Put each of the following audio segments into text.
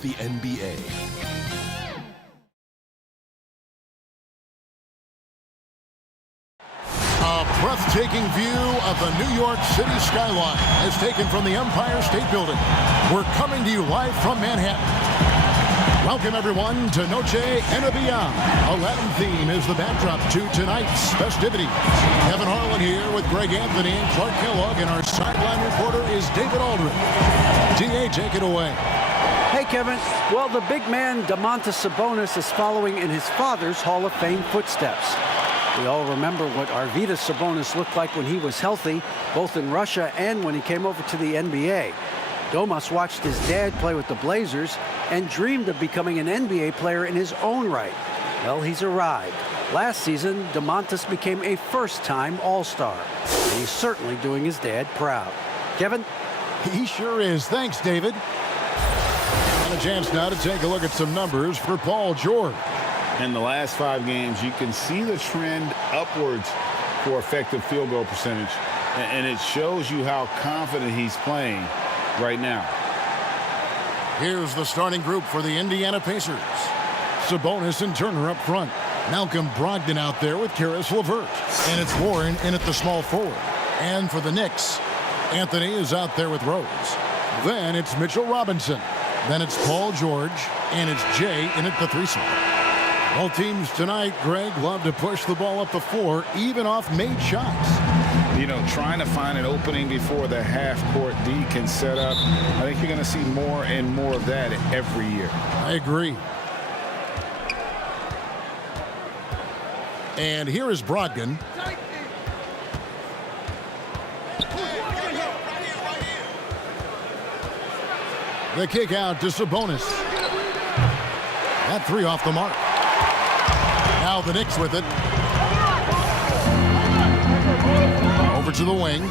with the NBA. A breathtaking view of the New York City skyline as taken from the Empire State Building. We're coming to you live from Manhattan. Welcome, everyone, to Noche NBA. A Latin theme is the backdrop to tonight's festivities. Kevin Harlan here with Greg Anthony and Clark Kellogg, and our sideline reporter is David Aldridge. D.A., take it away. Hey, Kevin. Well, the big man, Domantas is following in his father's Hall of Fame footsteps. We all remember what Arvydas Sabonis looked like when he was healthy, both in Russia and when he came over to the NBA. Domas watched his dad play with the Blazers and dreamed of becoming an NBA player in his own right. Well, he's arrived. Last season, Domantas became a first-time All-Star. And he's certainly doing his dad proud. Kevin? He sure is. Thanks, David. And a chance now to take a look at some numbers for Paul George. In the last 5 games, you can see the trend upwards for effective field goal percentage. And it shows you how confident he's playing right now. Here's the starting group for the Indiana Pacers. Sabonis and Turner up front. Malcolm Brogdon out there with Karis LeVert. And it's Warren in at the small forward. And for the Knicks, Anthony is out there with Rose. Then it's Mitchell Robinson. Then it's Paul George. And it's Jay in at the 3-slot. All teams tonight, Greg, love to push the ball up the floor, even off made shots. You know, trying to find an opening before the half-court D can set up. I think you're going to see more and more of that every year. I agree. And here is Brogdon. The kick out to Sabonis. That 3 off the mark. Now the Knicks with it. Over to the wing.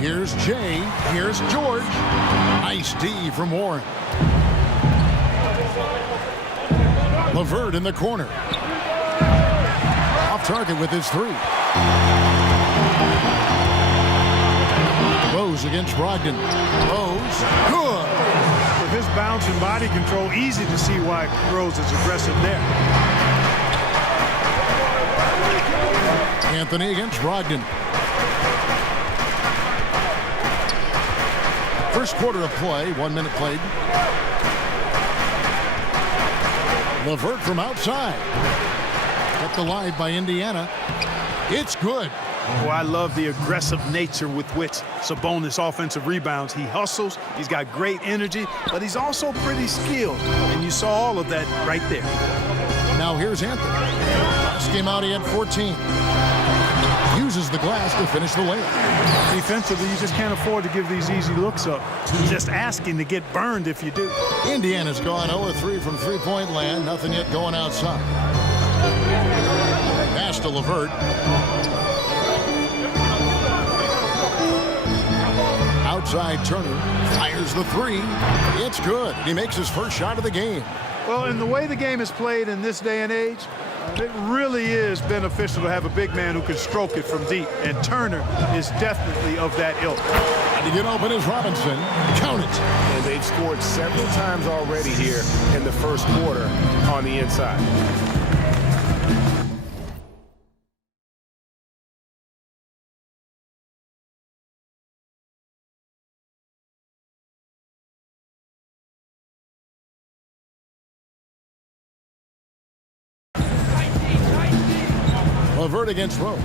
Here's Jay. Here's George. Nice D from Warren. LeVert in the corner. Off target with his 3. Rose against Brogdon. Rose. Good. With his bounce and body control, easy to see why Rose is aggressive there. Anthony against Brogdon. First quarter of play, 1 minute played. LeVert from outside. Kept alive by Indiana. It's good. Oh, I love the aggressive nature with which Sabonis offensive rebounds. He hustles, he's got great energy, but he's also pretty skilled. And you saw all of that right there. Now here's Anthony. Last game out, he had 14. Uses the glass to finish the layup. Defensively, you just can't afford to give these easy looks up. Just asking to get burned if you do. Indiana's gone 0-3 from three-point land. Nothing yet going outside. Pass to LeVert. Outside Turner fires the 3. It's good. He makes his first shot of the game. Well, in the way the game is played in this day and age, it really is beneficial to have a big man who can stroke it from deep, and Turner is definitely of that ilk. And to get open is Robinson. Count it. And they've scored several times already here in the first quarter on the inside. LeVert against Rose.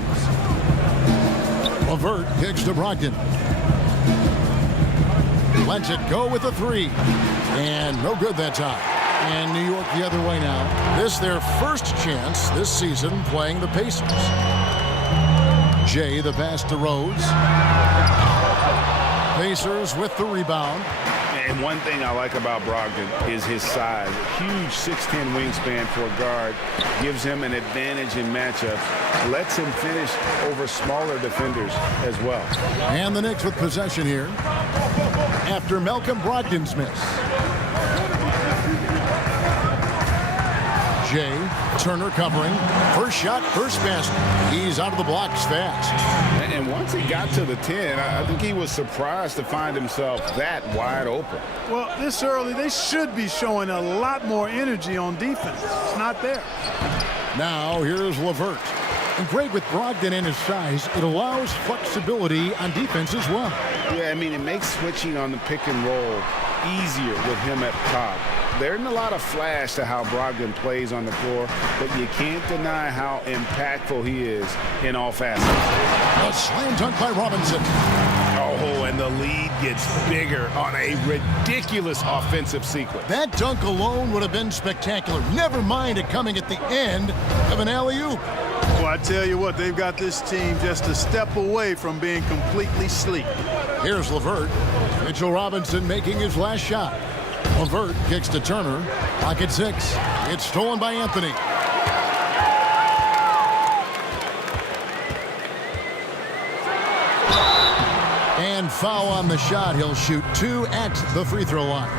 LeVert kicks to Brogdon. Lets it go with the 3. And no good that time. And New York the other way now. This their first chance this season playing the Pacers. Jay the pass to Rose. Pacers with the rebound. And one thing I like about Brogdon is his size. A huge 6'10" wingspan for a guard. Gives him an advantage in matchups. Lets him finish over smaller defenders as well. And the Knicks with possession here after Malcolm Brogdon's miss. Jay, Turner covering. First shot, first basket. He's out of the blocks fast. And And once he got to the 10, I think he was surprised to find himself that wide open. Well, this early, they should be showing a lot more energy on defense. It's not there. Now here's LeVert. And great with Brogdon and his size, it allows flexibility on defense as well. Yeah, I mean, it makes switching on the pick and roll easier with him at top. There isn't a lot of flash to how Brogdon plays on the floor, but you can't deny how impactful he is in all facets. A slam dunk by Robinson. Oh, and the lead gets bigger on a ridiculous offensive sequence. That dunk alone would have been spectacular. Never mind it coming at the end of an alley-oop. Well, I tell you what, they've got this team just a step away from being completely sleep. Here's LeVert. Mitchell Robinson making his last shot. LeVert kicks to Turner. Pocket 6. It's stolen by Anthony. And foul on the shot. He'll shoot 2 at the free throw line.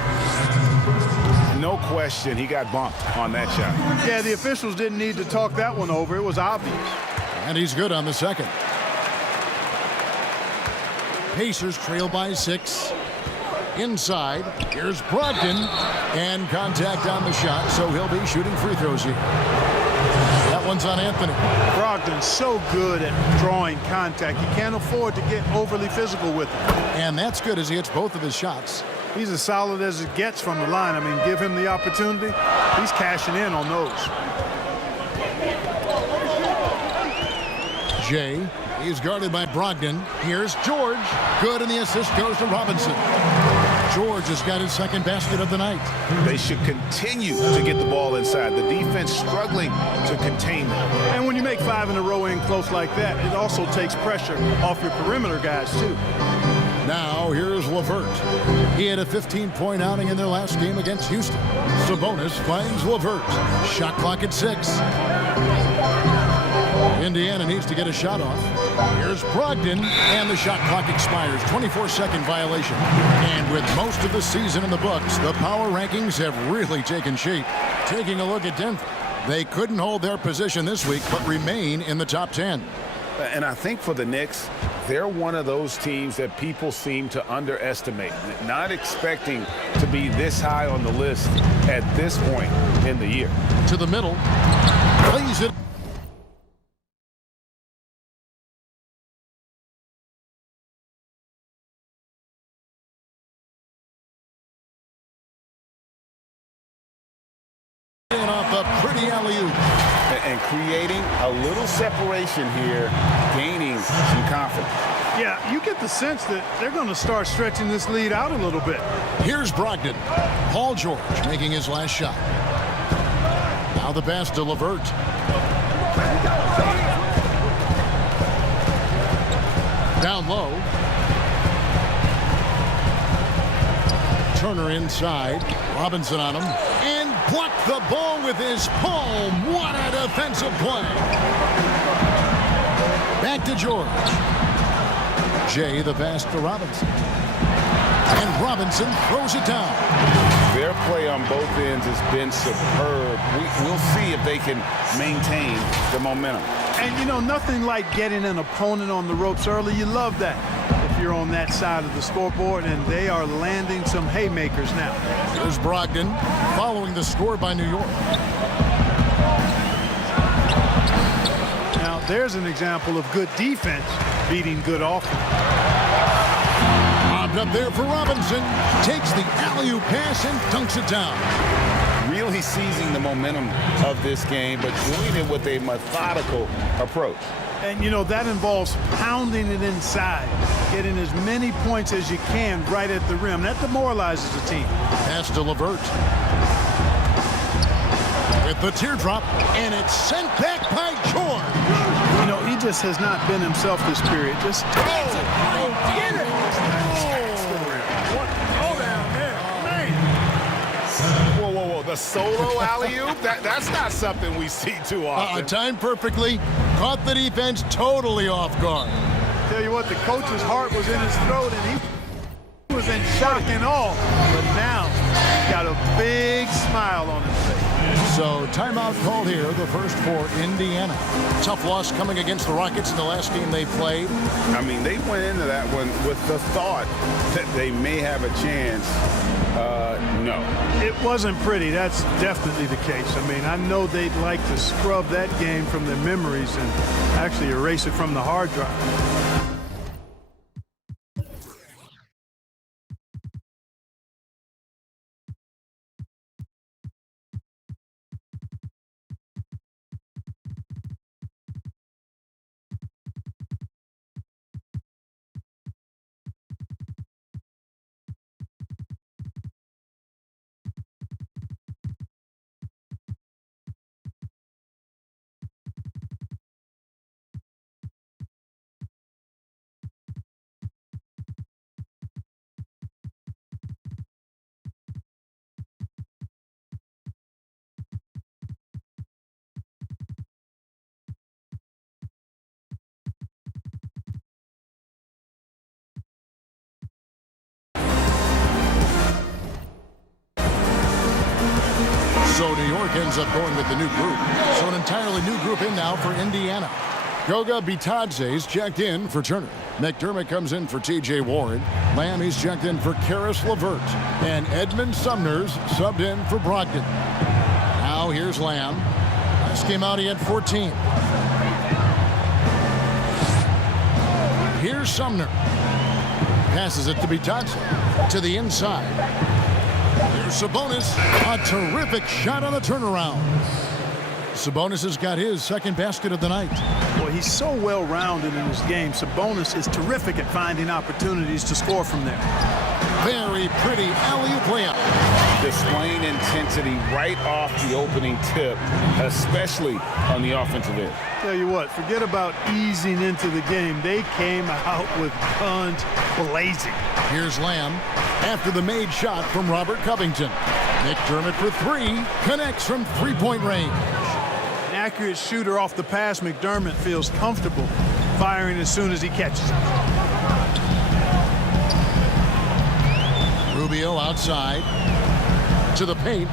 No question, he got bumped on that shot. Yeah, the officials didn't need to talk that one over. It was obvious. And he's good on the second. Pacers trail by 6. Inside, here's Brogdon, and contact on the shot, so he'll be shooting free throws here. That one's on Anthony. Brogdon's so good at drawing contact. You can't afford to get overly physical with him. And that's good as he hits both of his shots. He's as solid as it gets from the line. I mean, give him the opportunity. He's cashing in on those. Jay, he's guarded by Brogdon. Here's George. Good, and the assist goes to Robinson. George has got his second basket of the night. They should continue to get the ball inside. The defense struggling to contain them. And when you make 5 in a row in close like that, it also takes pressure off your perimeter guys, too. Now, here's LeVert. He had a 15-point outing in their last game against Houston. Sabonis finds LeVert. Shot clock at 6. Indiana needs to get a shot off. Here's Brogdon, and the shot clock expires. 24-second violation. And with most of the season in the books, the power rankings have really taken shape. Taking a look at Denver, they couldn't hold their position this week, but remain in the top 10. And I think for the Knicks, they're one of those teams that people seem to underestimate. Not expecting to be this high on the list at this point in the year. To the middle. Plays it. Off a pretty alley-oop. And creating a little separation here, gaining some confidence. Yeah, you get the sense that they're going to start stretching this lead out a little bit. Here's Brogdon. Paul George making his last shot. Now the pass to LeVert. Down low. Turner inside. Robinson on him. And blocked the ball with his palm. What a defensive play. Back to George. Jay, the pass to Robinson. And Robinson throws it down. Their play on both ends has been superb. We'll see if they can maintain the momentum. And, you know, nothing like getting an opponent on the ropes early. You love that if you're on that side of the scoreboard, and they are landing some haymakers now. Here's Brogdon following the score by New York. Now, there's an example of good defense beating good offense. Bobbed up there for Robinson. Takes the alley-oop pass and dunks it down. Really seizing the momentum of this game, but doing it with a methodical approach. And, you know, that involves pounding it inside, getting as many points as you can right at the rim. That demoralizes the team. Pass to LeVert. With the teardrop, and it's sent back by George. You know, he just has not been himself this period. Just Get it! Whoa, the solo alley-oop? That's not something we see too often. Timed perfectly. Caught the defense totally off guard. Tell you what, the coach's heart was in his throat, and he was in shock and awe. But now, he's got a big smile on his face. So timeout called here, the first for Indiana. Tough loss coming against the Rockets in the last game they played. I mean, they went into that one with the thought that they may have a chance. No. It wasn't pretty. That's definitely the case. I mean, I know they'd like to scrub that game from their memories and actually erase it from the hard drive. So New York ends up going with the new group. So an entirely new group in now for Indiana. Goga Bitadze's checked in for Turner. McDermott comes in for T.J. Warren. Lamb, he's checked in for Karis LeVert. And Edmund Sumner's subbed in for Brogdon. Now here's Lamb. Last game out, he had 14. Here's Sumner. Passes it to Bitadze. To the inside. Here's Sabonis. A terrific shot on the turnaround. Sabonis has got his second basket of the night. Well, he's so well-rounded in his game. Sabonis is terrific at finding opportunities to score from there. Very pretty alley-oop layup. Displaying intensity right off the opening tip, especially on the offensive end. Tell you what, forget about easing into the game. They came out with guns blazing. Here's Lamb after the made shot from Robert Covington. McDermott for three, connects from three-point range. An accurate shooter off the pass, McDermott feels comfortable firing as soon as he catches it. Rubio outside to the paint.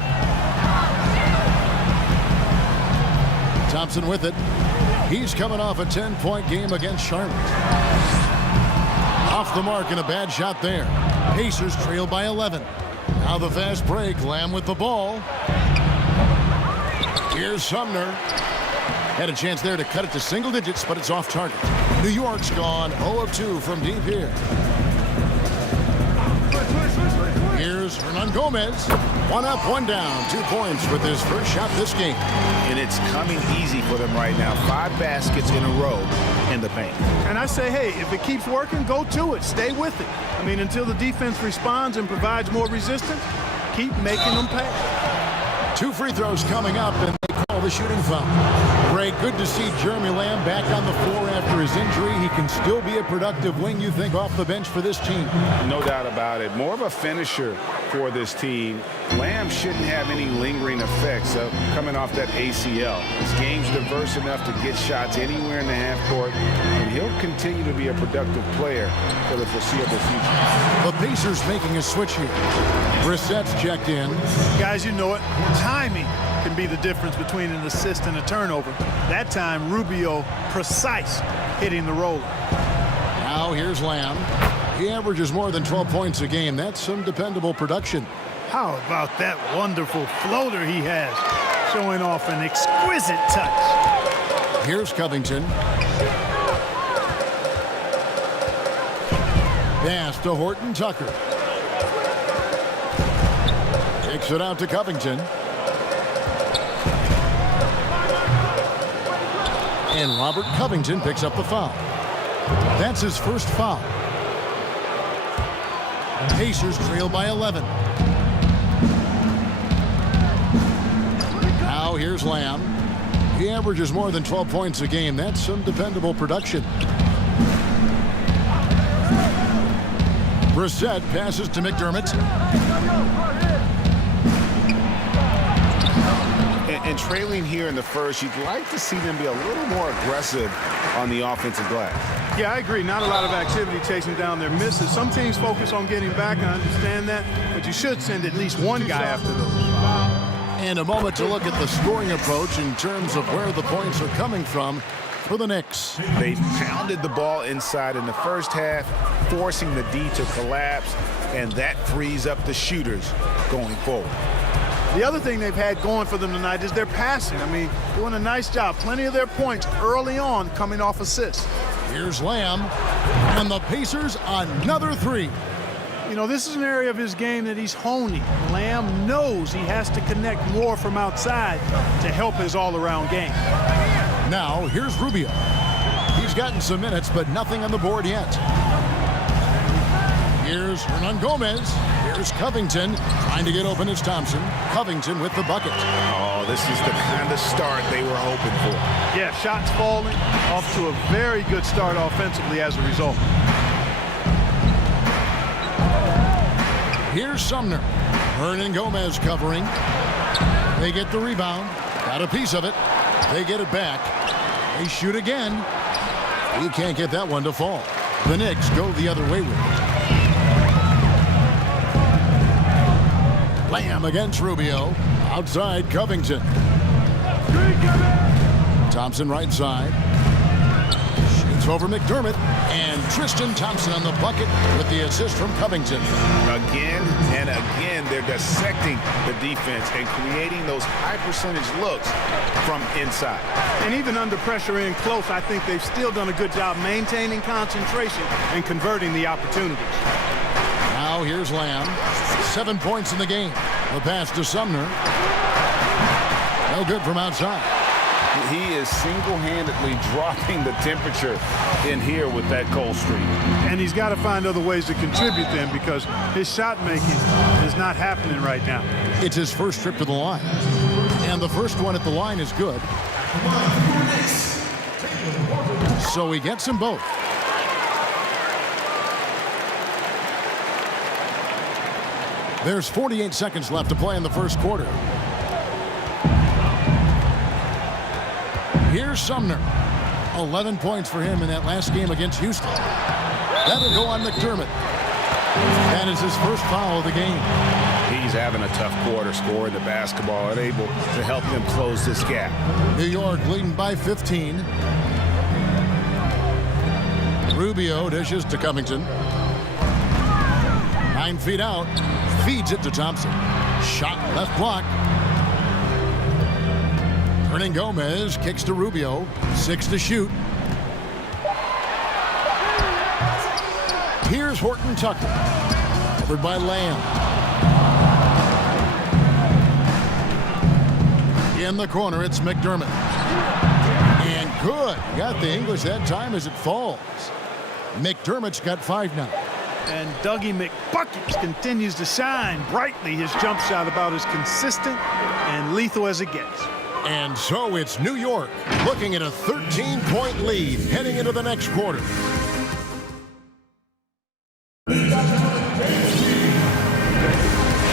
Thompson with it. He's coming off a 10-point game against Charlotte. Off the mark and a bad shot there. Pacers trail by 11. Now the fast break. Lamb with the ball. Here's Sumner. Had a chance there to cut it to single digits, but it's off target. New York's gone 0 of 2 from deep here. Here's Hernan Gomez. One up, one down. 2 points with his first shot this game. And it's coming easy for them right now. 5 baskets in a row in the paint. And I say, hey, if it keeps working, go to it. Stay with it. I mean, until the defense responds and provides more resistance, keep making them pay. 2 free throws coming up, and they call the shooting foul. Greg, good to see Jeremy Lamb back on the floor after his injury. He can still be a productive wing, you think, off the bench for this team. No doubt about it. More of a finisher for this team. Lamb shouldn't have any lingering effects coming off that ACL. His game's diverse enough to get shots anywhere in the half court, and he'll continue to be a productive player for the foreseeable future. The Pacers making a switch here. Brissett's checked in. Guys, you know it. Timing can be the difference between an assist and a turnover. That time, Rubio precise hitting the roller. Now here's Lamb. He averages more than 12 points a game. That's some dependable production. How about that wonderful floater he has, showing off an exquisite touch. Here's Covington. Pass to Horton Tucker. Takes it out to Covington. And Robert Covington picks up the foul. That's his first foul. Pacers trail by 11. Now here's Lamb. He averages more than 12 points a game. That's some dependable production. Brissett passes to McDermott. And trailing here in the first, you'd like to see them be a little more aggressive on the offensive glass. Yeah, I agree. Not a lot of activity chasing down their misses. Some teams focus on getting back. I understand that. But you should send at least one guy after those. And a moment to look at the scoring approach in terms of where the points are coming from for the Knicks. They pounded the ball inside in the first half, forcing the D to collapse, and that frees up the shooters going forward. The other thing they've had going for them tonight is their passing. I mean, doing a nice job. Plenty of their points early on coming off assists. Here's Lamb, and the Pacers another three. You know, this is an area of his game that he's honing. Lamb knows he has to connect more from outside to help his all-around game. Now, here's Rubio. He's gotten some minutes, but nothing on the board yet. Here's Hernangomez. Here's Covington. Trying to get open is Thompson. Covington with the bucket. Oh, this is the kind of start they were hoping for. Yeah, shots falling, off to a very good start offensively as a result. Here's Sumner. Hernangomez covering. They get the rebound. Got a piece of it. They get it back. They shoot again. You can't get that one to fall. The Knicks go the other way with it. Lamb against Rubio. Outside Covington. Thompson right side. Shoots over McDermott. And Tristan Thompson on the bucket with the assist from Covington. Again and again, they're dissecting the defense and creating those high percentage looks from inside. And even under pressure in close, I think they've still done a good job maintaining concentration and converting the opportunities. Now here's Lamb. 7 points in the game. The pass to Sumner. No good from outside. He is single-handedly dropping the temperature in here with that cold streak. And he's got to find other ways to contribute then, because his shot making is not happening right now. It's his first trip to the line. And the first one at the line is good. So he gets them both. There's 48 seconds left to play in the first quarter. Here's Sumner. 11 points for him in that last game against Houston. That'll go on McDermott. That is his first foul of the game. He's having a tough quarter, scoring the basketball and able to help them close this gap. New York leading by 15. Rubio dishes to Covington. 9 feet out. Feeds it to Thompson. Shot left block. Hernangomez kicks to Rubio. 6 to shoot. Here's Horton Tucker. Covered by Lamb. In the corner, it's McDermott. And good. Got the English that time as it falls. McDermott's got 5 now. And Dougie McBuckets continues to shine brightly. His jump shot about as consistent and lethal as it gets. And so it's New York looking at a 13-point lead heading into the next quarter.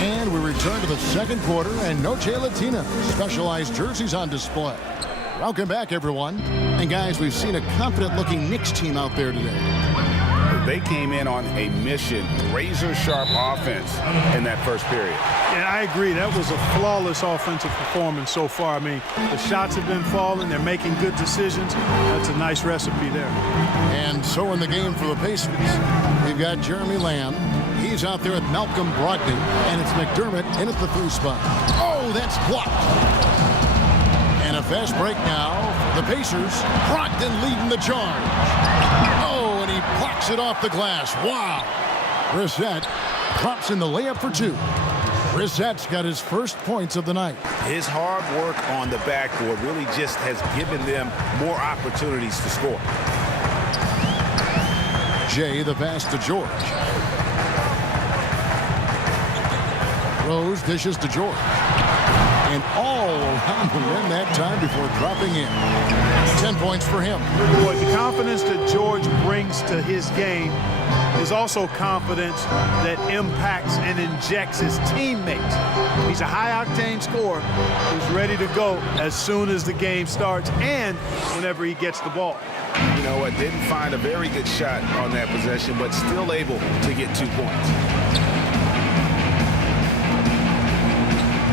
And we return to the second quarter, and Noche Latina specialized jerseys on display. Welcome back, everyone. And guys, we've seen a confident-looking Knicks team out there today. They came in on a mission, razor-sharp offense in that first period. Yeah, I agree. That was a flawless offensive performance so far. I mean, the shots have been falling. They're making good decisions. That's a nice recipe there. And so in the game for the Pacers, we've got Jeremy Lamb. He's out there with Malcolm Brogdon, and it's McDermott in at the 3 spot. Oh, that's blocked. And a fast break now for the Pacers. Brogdon leading the charge. Oh, and he blocks it off the glass. Wow. Brissett drops in the layup for 2. Brissett's got his first points of the night. His hard work on the backboard really just has given them more opportunities to score. Jay, the pass to George. Rose dishes to George. And all around the rim that time before dropping in. 10 points for him. Boy, the confidence that George brings to his game is also confidence that impacts and injects his teammates. He's a high-octane scorer who's ready to go as soon as the game starts and whenever he gets the ball. You know what? Didn't find a very good shot on that possession, but still able to get 2 points.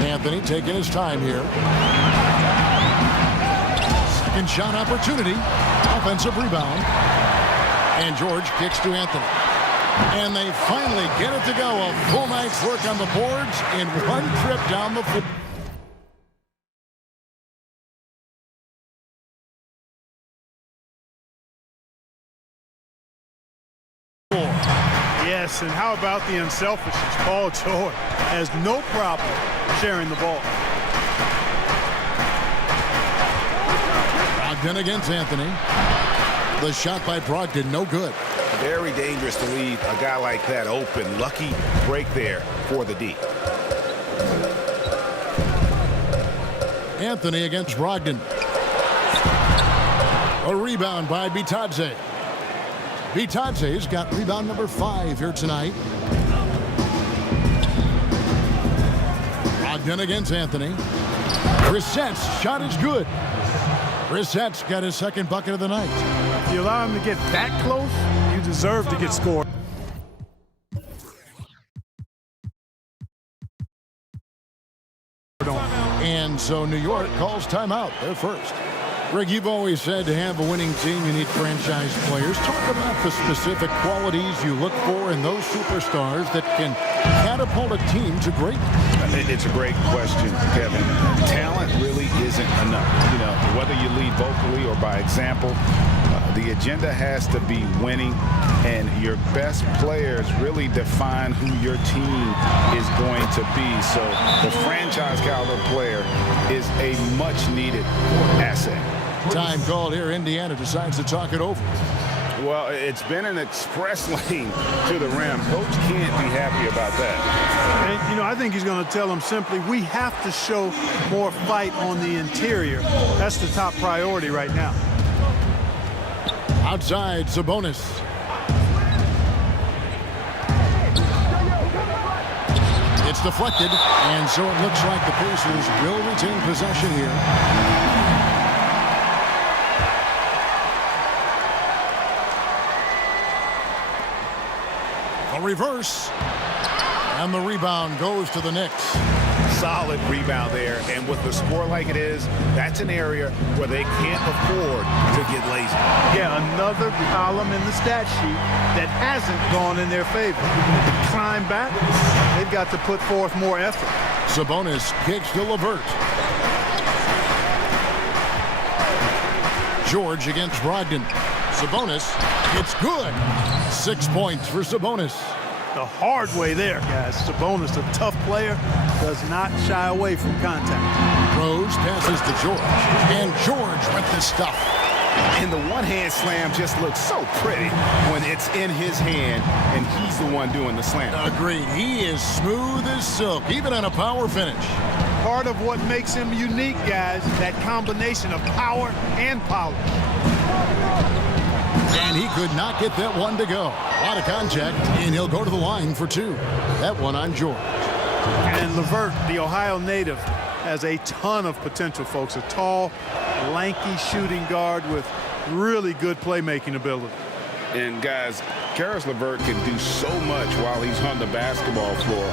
And Anthony taking his time here. Second shot opportunity. Offensive rebound. And George kicks to Anthony. And they finally get it to go. A full night's work on the boards in one trip down the floor. Yes, and how about the unselfishness? Paul George has no problem sharing the ball. Brogdon against Anthony. The shot by Brogdon, no good. Very dangerous to leave a guy like that open. Lucky break there for the D. Anthony against Brogdon. A rebound by Bitadze. Bitadze's got rebound number 5 here tonight. Brogdon against Anthony. Brissett's shot is good. Brissett's got his second bucket of the night. If you allow him to get that close, you deserve to get scored. And so New York calls timeout. They're first. Greg, you've always said to have a winning team, you need franchise players. Talk about the specific qualities you look for in those superstars that can catapult a team to greatness. It's a great question, Kevin. Talent really isn't enough. You know, whether you lead vocally or by example, the agenda has to be winning, and your best players really define who your team is going to be. So the franchise caliber player is a much-needed asset. Time called here. Indiana decides to talk it over. Well, it's been an express lane to the rim. Coach can't be happy about that. And, you know, I think he's going to tell them simply, we have to show more fight on the interior. That's the top priority right now. Outside, Sabonis. It's deflected, and so it looks like the Pacers will retain possession here. A reverse, and the rebound goes to the Knicks. Solid rebound there, and with the score like it is, that's an area where they can't afford to get lazy. Yeah, another column in the stat sheet that hasn't gone in their favor. To climb back, they've got to put forth more effort. Sabonis kicks to LeVert. George against Brogdon. Sabonis, it's good. 6 points for Sabonis. The hard way there, guys. Sabonis, a tough player, does not shy away from contact. Rose passes to George, and George with the stuff. And the one-hand slam just looks so pretty when it's in his hand and he's the one doing the slam. Agreed. He is smooth as silk, even on a power finish. Part of what makes him unique, guys, that combination of power and polish. And he could not get that one to go. A lot of contact, and he'll go to the line for 2. That one on George. And LeVert, the Ohio native, has a ton of potential, folks. A tall, lanky shooting guard with really good playmaking ability. And guys, Caris LeVert can do so much while he's on the basketball floor.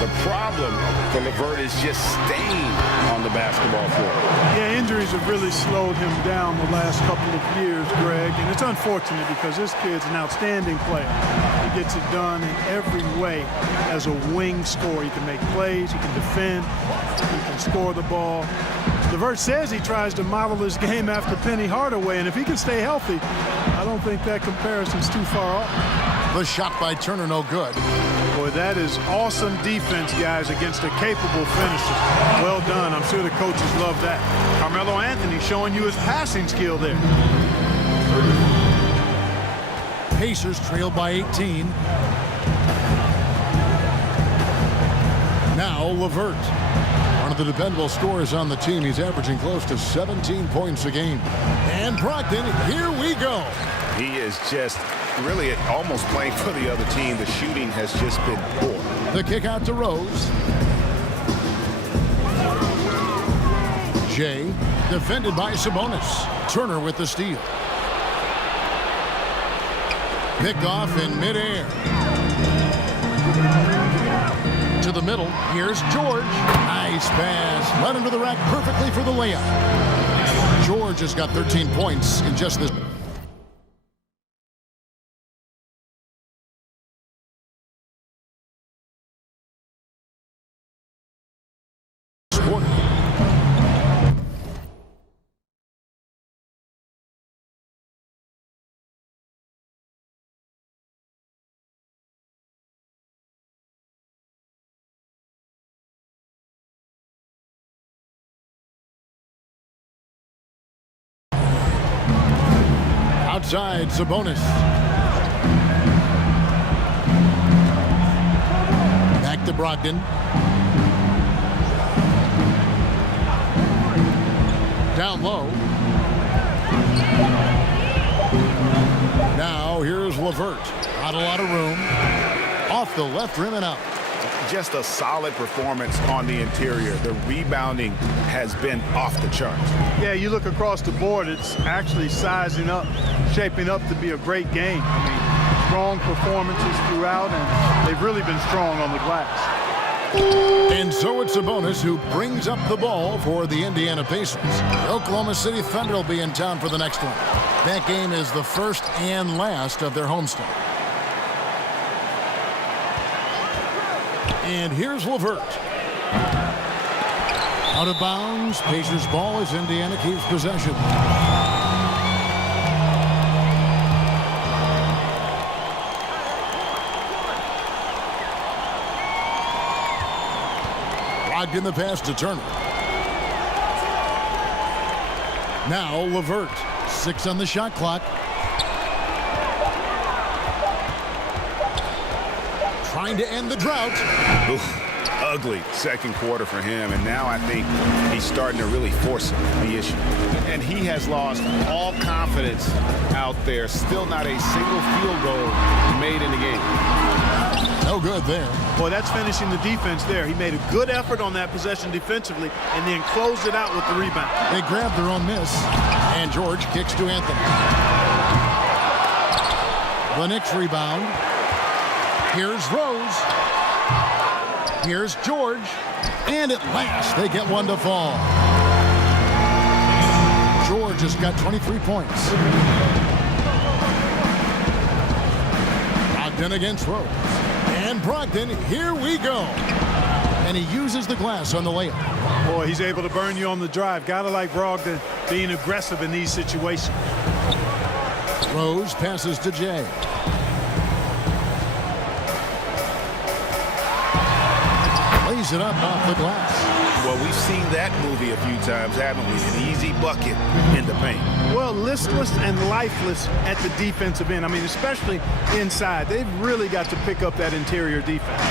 The problem for LeVert is just staying on the basketball floor. Yeah, injuries have really slowed him down the last couple of years, Greg, and it's unfortunate because this kid's an outstanding player. He gets it done in every way as a wing scorer. He can make plays, he can defend, he can score the ball. LeVert says he tries to model his game after Penny Hardaway, and if he can stay healthy, I don't think that comparison's too far off. The shot by Turner, no good. Boy, that is awesome defense, guys, against a capable finisher. Well done. I'm sure the coaches love that. Carmelo Anthony showing you his passing skill there. Pacers trailed by 18. Now LeVert. One of the dependable scorers on the team. He's averaging close to 17 points a game. And Brogdon, here we go. He is just really almost playing for the other team. The shooting has just been poor. The kick out to Rose. Jay, defended by Sabonis. Turner with the steal. Picked off in midair. To the middle. Here's George. Nice pass. Led him to the rack perfectly for the layup. George has got 13 points in just this quarter. Outside, Sabonis. Back to Brogdon. Down low. Now here's LeVert. Not a lot of room. Off the left rim and out. Just a solid performance on the interior. The rebounding has been off the charts. Yeah, you look across the board, it's actually sizing up, shaping up to be a great game. I mean, strong performances throughout, and they've really been strong on the glass. And so it's Sabonis who brings up the ball for the Indiana Pacers. The Oklahoma City Thunder will be in town for the next one. That game is the first and last of their homestand. And here's LeVert. Out of bounds. Pacers ball as Indiana keeps possession. Logged in the pass to Turner. Now LeVert. 6 on the shot clock. Trying to end the drought. Oof, ugly second quarter for him, and now I think he's starting to really force the issue. And he has lost all confidence out there. Still not a single field goal made in the game. No good there. Boy, that's finishing the defense there. He made a good effort on that possession defensively and then closed it out with the rebound. They grabbed their own miss, and George kicks to Anthony. The Knicks rebound. Here's Rose. Here's George. And at last, they get one to fall. George has got 23 points. Brogdon against Rose. And Brogdon, here we go. And he uses the glass on the layup. Boy, he's able to burn you on the drive. Gotta like Brogdon being aggressive in these situations. Rose passes to Jay. Lays it up off the glass. Well, we've seen that movie a few times, haven't we? An easy bucket in the paint. Well, listless and lifeless at the defensive end. I mean, especially inside. They've really got to pick up that interior defense.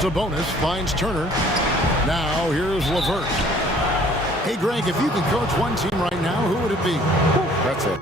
Sabonis finds Turner. Now here's LeVert. Hey, Greg, if you could coach one team right now, who would it be? That's it.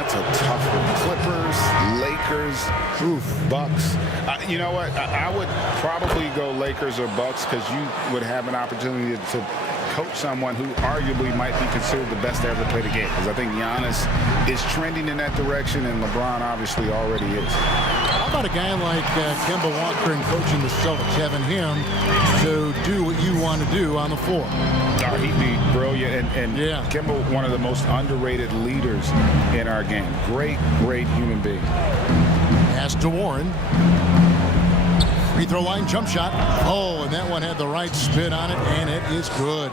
That's a tough one. Clippers, Lakers, Bucks. You know what? I would probably go Lakers or Bucks because you would have an opportunity to coach someone who arguably might be considered the best to ever play the game. Because I think Giannis is trending in that direction, and LeBron obviously already is. How about a guy like Kemba Walker and coaching the Celtics, having him to do what you want to do on the floor? Oh, he'd be brilliant, and yeah. Kemba, one of the most underrated leaders in our game. Great human being. Pass to Warren. Free throw line jump shot. Oh, and that one had the right spin on it, and it is good.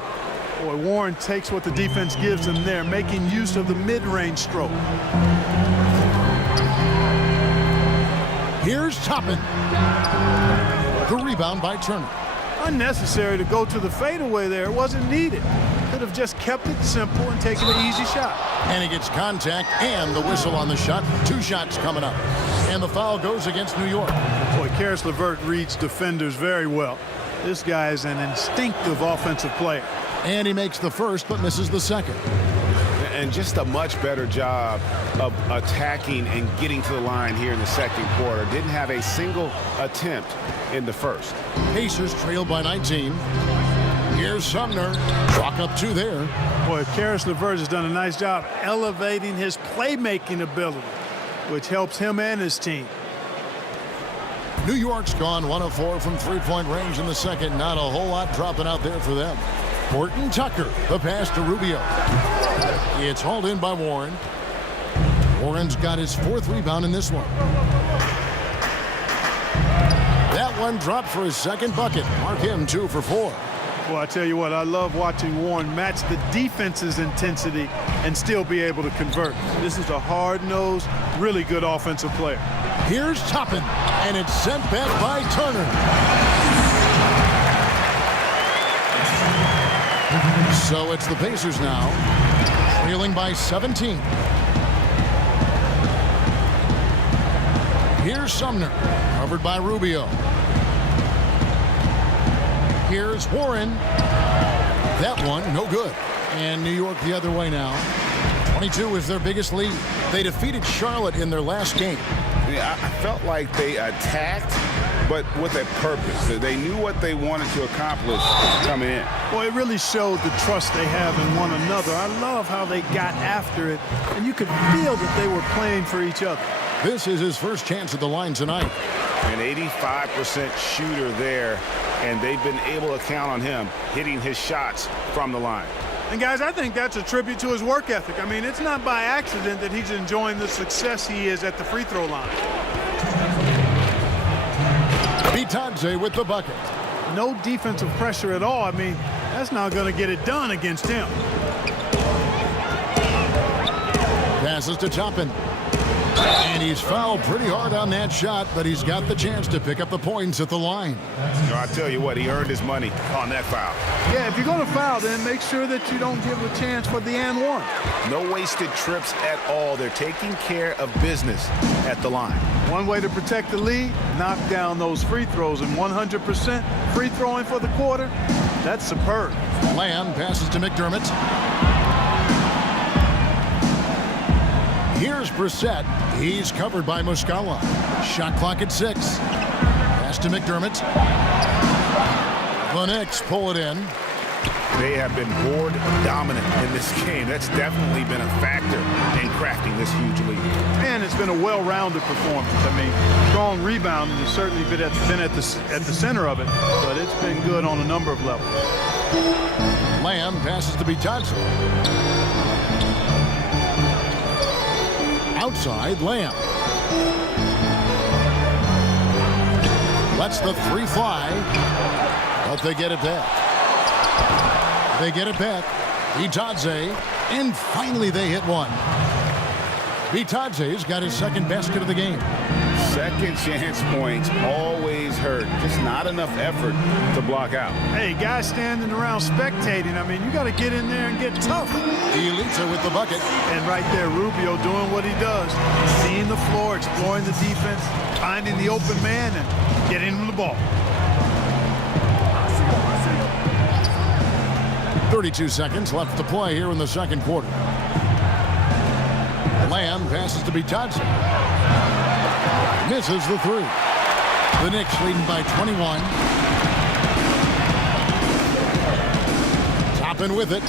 Boy, Warren takes what the defense gives him there, making use of the mid-range stroke. Here's Toppin. The rebound by Turner. Unnecessary to go to the fadeaway there. It wasn't needed. Could have just kept it simple and taken an easy shot. And he gets contact and the whistle on the shot. 2 shots coming up. And the foul goes against New York. Boy, Karis LeVert reads defenders very well. This guy is an instinctive offensive player. And he makes the first but misses the second. And just a much better job of attacking and getting to the line here in the second quarter. Didn't have a single attempt in the first. Pacers trail by 19. Here's Sumner. Chalk up 2 there. Boy, Karis LeVert has done a nice job elevating his playmaking ability, which helps him and his team. New York's gone 1 of 4 from 3-point range in the second. Not a whole lot dropping out there for them. Horton Tucker, the pass to Rubio. It's hauled in by Warren. Warren's got his 4th rebound in this one. That one dropped for his second bucket. Mark him 2 for 4. Well, I tell you what, I love watching Warren match the defense's intensity and still be able to convert. This is a hard-nosed, really good offensive player. Here's Toppin, and it's sent back by Turner. So it's the Pacers now, trailing by 17. Here's Sumner, covered by Rubio. Here's Warren. That one, no good. And New York the other way now. 22 is their biggest lead. They defeated Charlotte in their last game. Yeah, I felt like they attacked, but with a purpose. They knew what they wanted to accomplish coming in. Boy, it really showed the trust they have in one another. I love how they got after it, and you could feel that they were playing for each other. This is his first chance at the line tonight. An 85% shooter there, and they've been able to count on him hitting his shots from the line. And guys, I think that's a tribute to his work ethic. I mean, it's not by accident that he's enjoying the success he is at the free throw line. Bitadze with the bucket. No defensive pressure at all. I mean, that's not going to get it done against him. Passes to Toppin. And he's fouled pretty hard on that shot, but he's got the chance to pick up the points at the line. You know, I tell you what, he earned his money on that foul. Yeah, if you're going to foul, then make sure that you don't give a chance for the and one. No wasted trips at all. They're taking care of business at the line. One way to protect the lead, knock down those free throws, and 100% free throwing for the quarter, that's superb. Lamb passes to McDermott. Here's Brissett. He's covered by Muscala. Shot clock at 6. Pass to McDermott. The Knicks pull it in. They have been board dominant in this game. That's definitely been a factor in crafting this huge lead. And it's been a well-rounded performance. I mean, strong rebounding has certainly been at the center of it, but it's been good on a number of levels. Lamb passes to Bitadze. Outside, Lamb. Lets the 3 fly, but they get it back. They get it back. Bitadze, and finally they hit one. Bitadze's got his second basket of the game. Second chance points always hurt. Just not enough effort to block out. Hey, guys standing around spectating, I mean, you got to get in there and get tough. Elitza with the bucket. And right there, Rubio doing what he does. Seeing the floor, exploring the defense, finding the open man, and getting him the ball. 32 seconds left to play here in the second quarter. Lamb passes to Bitadze. Misses the 3. The Knicks leading by 21. Toppin with it.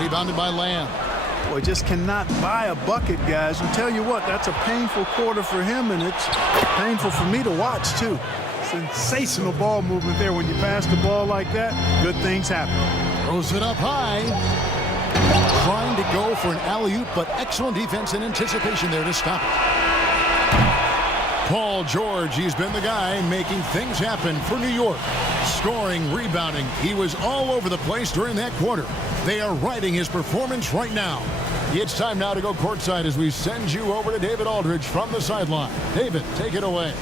Rebounded by Lamb. Boy, just cannot buy a bucket, guys. And tell you what, that's a painful quarter for him, and it's painful for me to watch, too. Sensational ball movement there. When you pass the ball like that, good things happen. Throws it up high. Trying to go for an alley-oop, but excellent defense and anticipation there to stop it. Paul George, he's been the guy making things happen for New York. Scoring, rebounding. He was all over the place during that quarter. They are riding his performance right now. It's time now to go courtside as we send you over to David Aldridge from the sideline. David, take it away.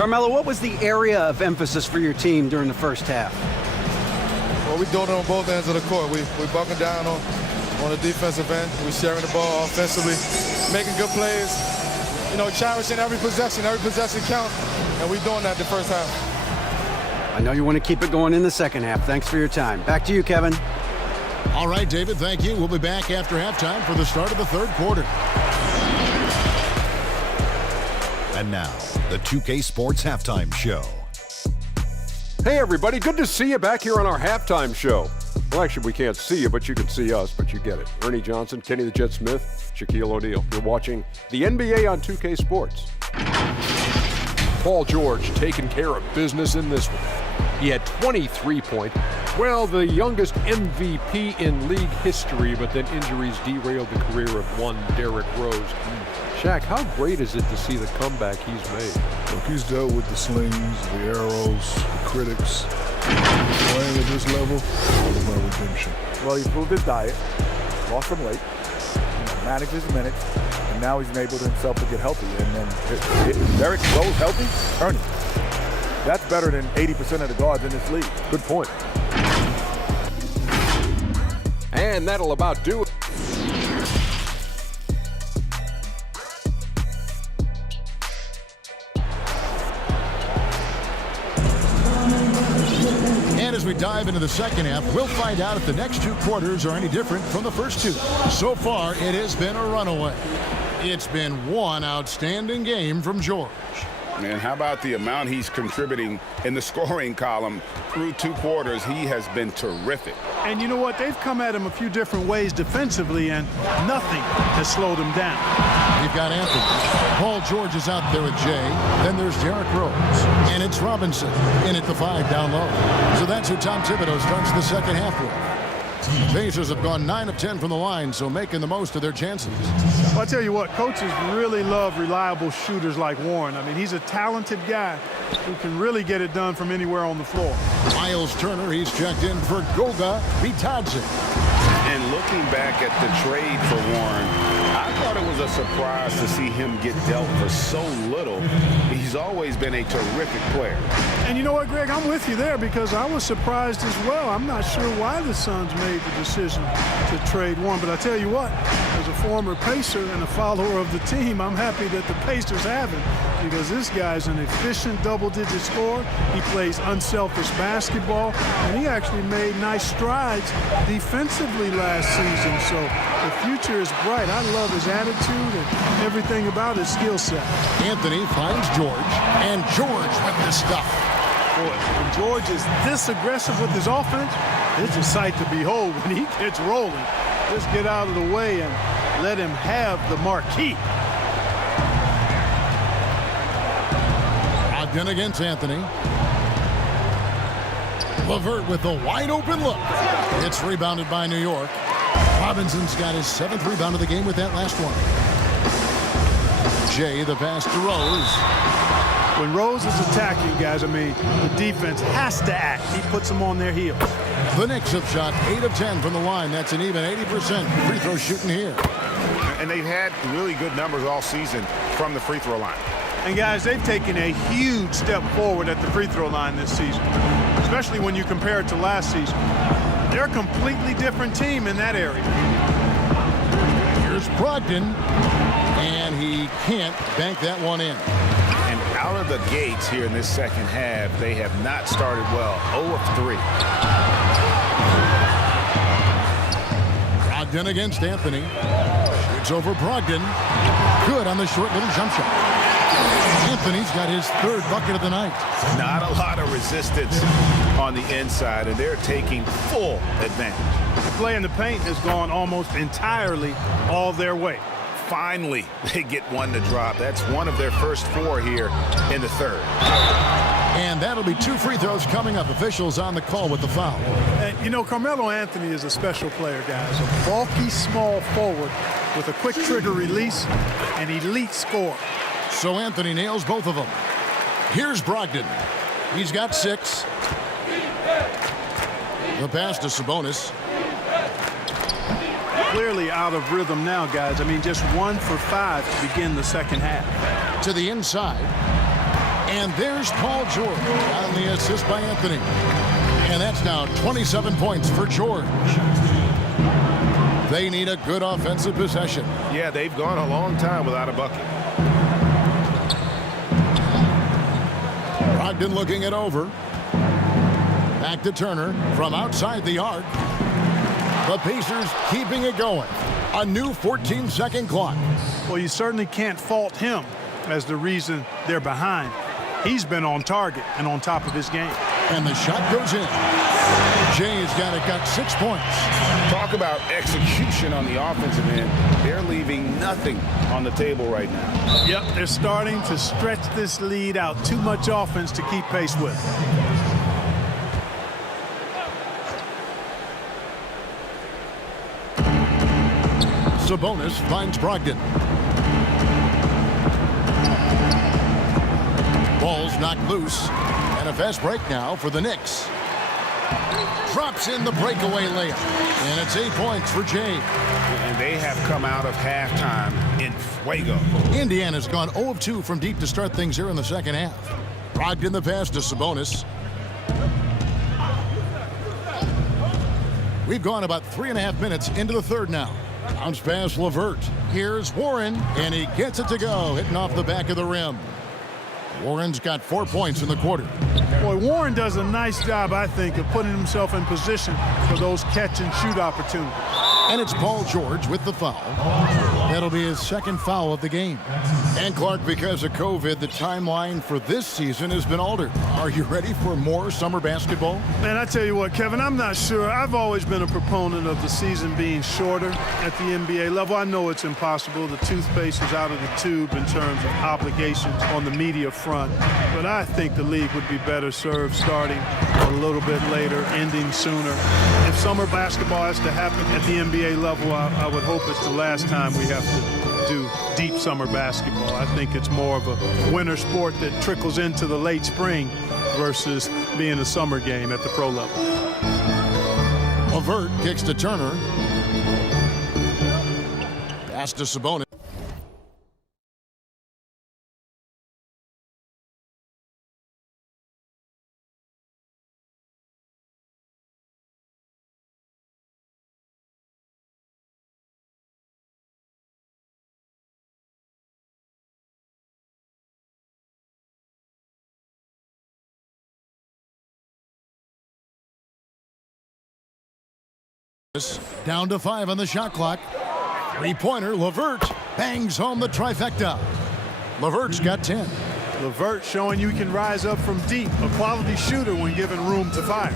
Carmelo, what was the area of emphasis for your team during the first half? Well, we're doing it on both ends of the court. We're buckling down on the defensive end. We're sharing the ball offensively, making good plays, you know, cherishing every possession counts, and we're doing that the first half. I know you want to keep it going in the second half. Thanks for your time. Back to you, Kevin. All right, David, thank you. We'll be back after halftime for the start of the third quarter. And now, the 2K Sports Halftime Show. Hey, everybody. Good to see you back here on our halftime show. Well, actually, we can't see you, but you can see us, but you get it. Ernie Johnson, Kenny the Jet Smith, Shaquille O'Neal. You're watching the NBA on 2K Sports. Paul George taking care of business in this one. He had 23 points. Well, the youngest MVP in league history, but then injuries derailed the career of one Derrick Rose. Shaq, how great is it to see the comeback he's made? Look, he's dealt with the slings, the arrows, the critics. Playing at this level is my redemption. Well, he improved his diet, lost some weight, managed his minutes, and now he's enabled himself to get healthy. And then Derrick Rose healthy, Ernie. That's better than 80% of the guards in this league. Good point. And that'll about do it. And as we dive into the second half, we'll find out if the next two quarters are any different from the first two. So far, it has been a runaway. It's been one outstanding game from George. And how about the amount he's contributing in the scoring column through two quarters? He has been terrific. And you know what? They've come at him a few different ways defensively, and nothing has slowed him down. We've got Anthony. Paul George is out there with Jay. Then there's Derrick Rose. And it's Robinson in at the 5 down low. So that's who Tom Thibodeau starts the second half with. Pacers have gone 9 of 10 from the line, so making the most of their chances. Well, I tell you what, coaches really love reliable shooters like Warren. I mean, he's a talented guy who can really get it done from anywhere on the floor. Miles Turner, he's checked in for Goga Bitadze. And looking back at the trade for Warren, I thought it was a surprise to see him get dealt for so little. He's always been a terrific player. And you know what, Greg? I'm with you there because I was surprised as well. I'm not sure why the Suns made the decision to trade Warren. But I tell you what, as a former Pacer and a follower of the team, I'm happy that the Pacers have him because this guy's an efficient double-digit scorer. He plays unselfish basketball, and he actually made nice strides defensively last season. So the future is bright. I love his attitude and everything about his skill set. Anthony finds George, and George with the stuff. Boy, when George is this aggressive with his offense, it's a sight to behold when he gets rolling. Just get out of the way and let him have the marquee. Ogden against Anthony. LeVert with a wide open look. It's rebounded by New York. Robinson's got his 7th rebound of the game with that last one. Jay, the pass to Rose. When Rose is attacking, guys, I mean, the defense has to act. He puts them on their heels. The Knicks have shot 8 of 10 from the line. That's an even 80% free throw shooting here. And they've had really good numbers all season from the free throw line. And, guys, they've taken a huge step forward at the free throw line this season, especially when you compare it to last season. They're a completely different team in that area. Here's Brogdon, and he can't bank that one in. And out of the gates here in this second half, they have not started well. 0 of 3. Brogdon against Anthony. Shoots over Brogdon. Good on the short little jump shot. Anthony's got his 3rd bucket of the night. Not a lot of resistance on the inside, and they're taking full advantage. The play in the paint has gone almost entirely all their way. Finally, they get one to drop. That's one of their first 4 here in the third. And that'll be 2 free throws coming up. Officials on the call with the foul. And, you know, Carmelo Anthony is a special player, guys. A bulky, small forward with a quick trigger release, an elite scorer. So Anthony nails both of them. Here's Brogdon. He's got 6. The pass to Sabonis. Clearly out of rhythm now, guys. I mean, just 1 for 5 to begin the second half. To the inside. And there's Paul George on the assist by Anthony. And that's now 27 points for George. They need a good offensive possession. Yeah, they've gone a long time without a bucket. Brogdon looking it over. Back to Turner from outside the arc. The Pacers keeping it going. A new 14-second clock. Well, you certainly can't fault him as the reason they're behind. He's been on target and on top of his game. And the shot goes in. Jay's got 6 points. Talk about execution on the offensive end. They're leaving nothing on the table right now. Yep, they're starting to stretch this lead out. Too much offense to keep pace with. Sabonis finds Brogdon. Ball's knocked loose. And a fast break now for the Knicks. Drops in the breakaway layup. And it's 8 points for Jay. And they have come out of halftime in fuego. Indiana's gone 0 of 2 from deep to start things here in the second half. Brogdon the pass to Sabonis. We've gone about 3.5 minutes into the third now. Bounce pass LeVert. Here's Warren, and he gets it to go, hitting off the back of the rim. Warren's got 4 points in the quarter. Boy, Warren does a nice job, I think, of putting himself in position for those catch-and-shoot opportunities. And it's Paul George with the foul. That'll be his second foul of the game. And Clark, because of COVID, the timeline for this season has been altered. Are you ready for more summer basketball? Man, I tell you what, Kevin, I'm not sure. I've always been a proponent of the season being shorter at the NBA level. I know it's impossible. The toothpaste is out of the tube in terms of obligations on the media front. But I think the league would be better served starting a little bit later, ending sooner. If summer basketball has to happen at the NBA level, I would hope it's the last time we have to do deep summer basketball. I think it's more of a winter sport that trickles into the late spring versus being a summer game at the pro level. LeVert kicks to Turner. Pass to Sabonis. Down to 5 on the shot clock. Three-pointer, LeVert bangs home the trifecta. LeVert's got 10. LeVert showing you can rise up from deep, a quality shooter when given room to fire.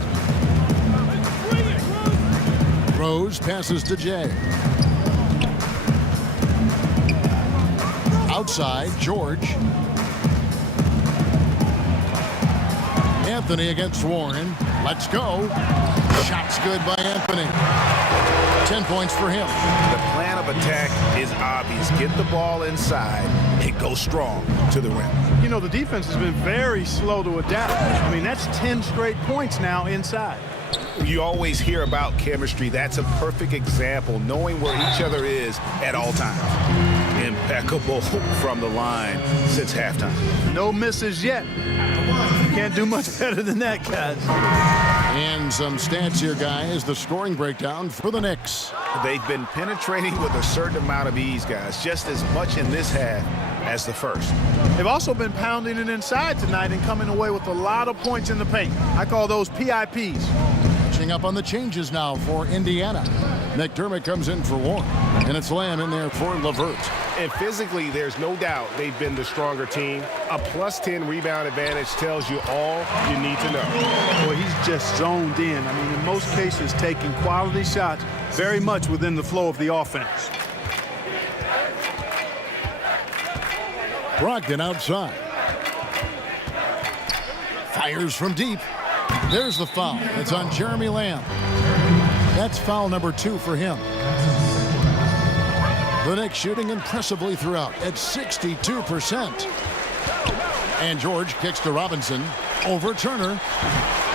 Rose passes to Jay. Outside, George. Anthony against Warren. Let's go. Shot's good by Anthony. 10 points for him. The plan of attack is obvious. Get the ball inside and go strong to the rim. You know, the defense has been very slow to adapt. I mean, that's 10 straight points now inside. You always hear about chemistry. That's a perfect example, knowing where each other is at all times. Impeccable from the line since halftime. No misses yet. Can't do much better than that, guys. And some stats here, guys. The scoring breakdown for the Knicks. They've been penetrating with a certain amount of ease, guys, just as much in this half as the first. They've also been pounding it inside tonight and coming away with a lot of points in the paint. I call those PIPs. Catching up on the changes now for Indiana. McDermott comes in for Warren, and it's Lamb in there for LeVert. And physically, there's no doubt they've been the stronger team. A +10 rebound advantage tells you all you need to know. Boy, he's just zoned in. I mean, in most cases, taking quality shots very much within the flow of the offense. Brogdon outside. Fires from deep. There's the foul. It's on Jeremy Lamb. That's foul number 2 for him. The Knicks shooting impressively throughout at 62%. And George kicks to Robinson. Over Turner.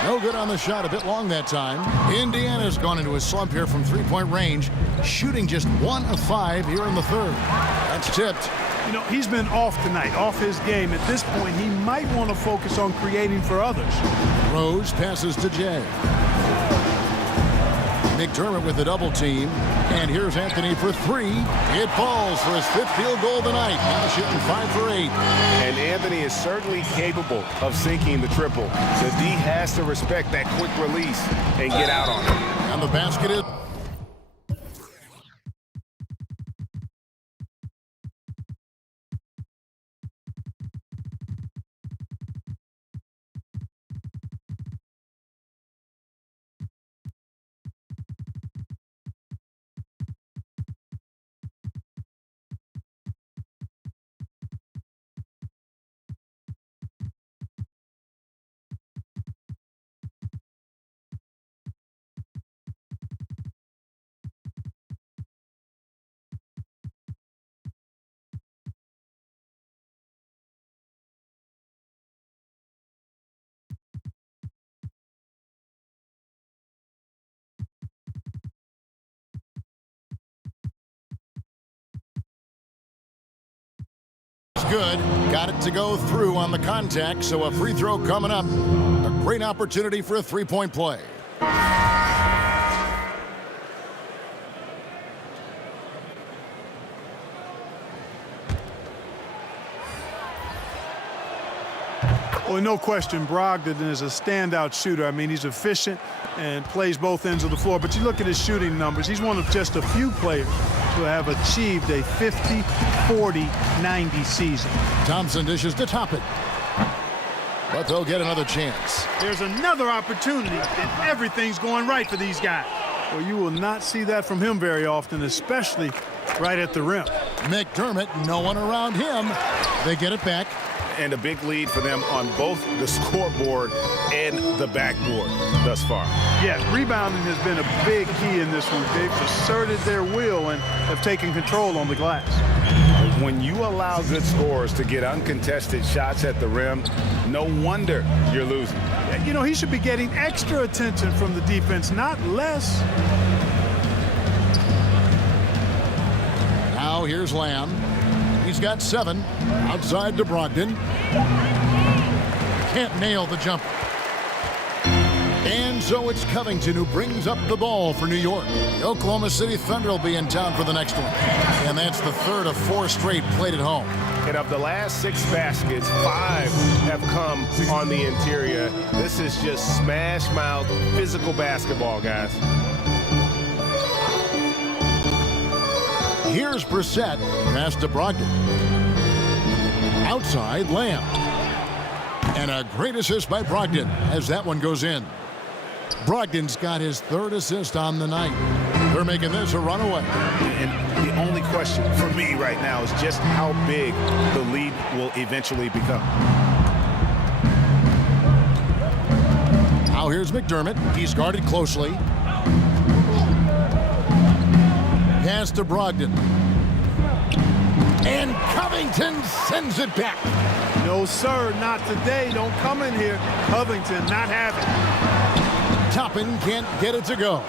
No good on the shot. A bit long that time. Indiana's gone into a slump here from three-point range. Shooting just 1 of 5 here in the third. That's tipped. You know, he's been off tonight, off his game. At this point, he might want to focus on creating for others. Rose passes to Jay. McDermott with the double team. And here's Anthony for three. It falls for his 5th field goal of the night. Now shooting 5 for 8. And Anthony is certainly capable of sinking the triple. The D has to respect that quick release and get out on it. And the basket is... good. Got it to go through on the contact, so a free throw coming up. A great opportunity for a three-point play. Well, no question, Brogdon is a standout shooter. I mean, he's efficient and plays both ends of the floor. But you look at his shooting numbers, he's one of just a few players to have achieved a 50-40-90 season. Thompson dishes to top it. But they'll get another chance. There's another opportunity, and everything's going right for these guys. Well, you will not see that from him very often, especially right at the rim. McDermott, no one around him. They get it back. And a big lead for them on both the scoreboard and the backboard thus far. Yeah, rebounding has been a big key in this one. They've asserted their will and have taken control on the glass. When you allow good scorers to get uncontested shots at the rim, no wonder you're losing. You know, he should be getting extra attention from the defense, not less. Now here's Lamb. He's got 7. Outside to Brogdon. Can't nail the jumper. And so it's Covington who brings up the ball for New York. The Oklahoma City Thunder will be in town for the next one. And that's the 3rd of 4 straight played at home. And of the last 6 baskets, 5 have come on the interior. This is just smash mouth physical basketball, guys. Here's Brissett. Pass to Brogdon. Outside, Lamb. And a great assist by Brogdon as that one goes in. Brogdon's got his 3rd assist on the night. They're making this a runaway. And the only question for me right now is just how big the lead will eventually become. Now here's McDermott. He's guarded closely. Pass to Brogdon. And Covington sends it back. No, sir, not today. Don't come in here. Covington not having it. Toppin can't get it to go.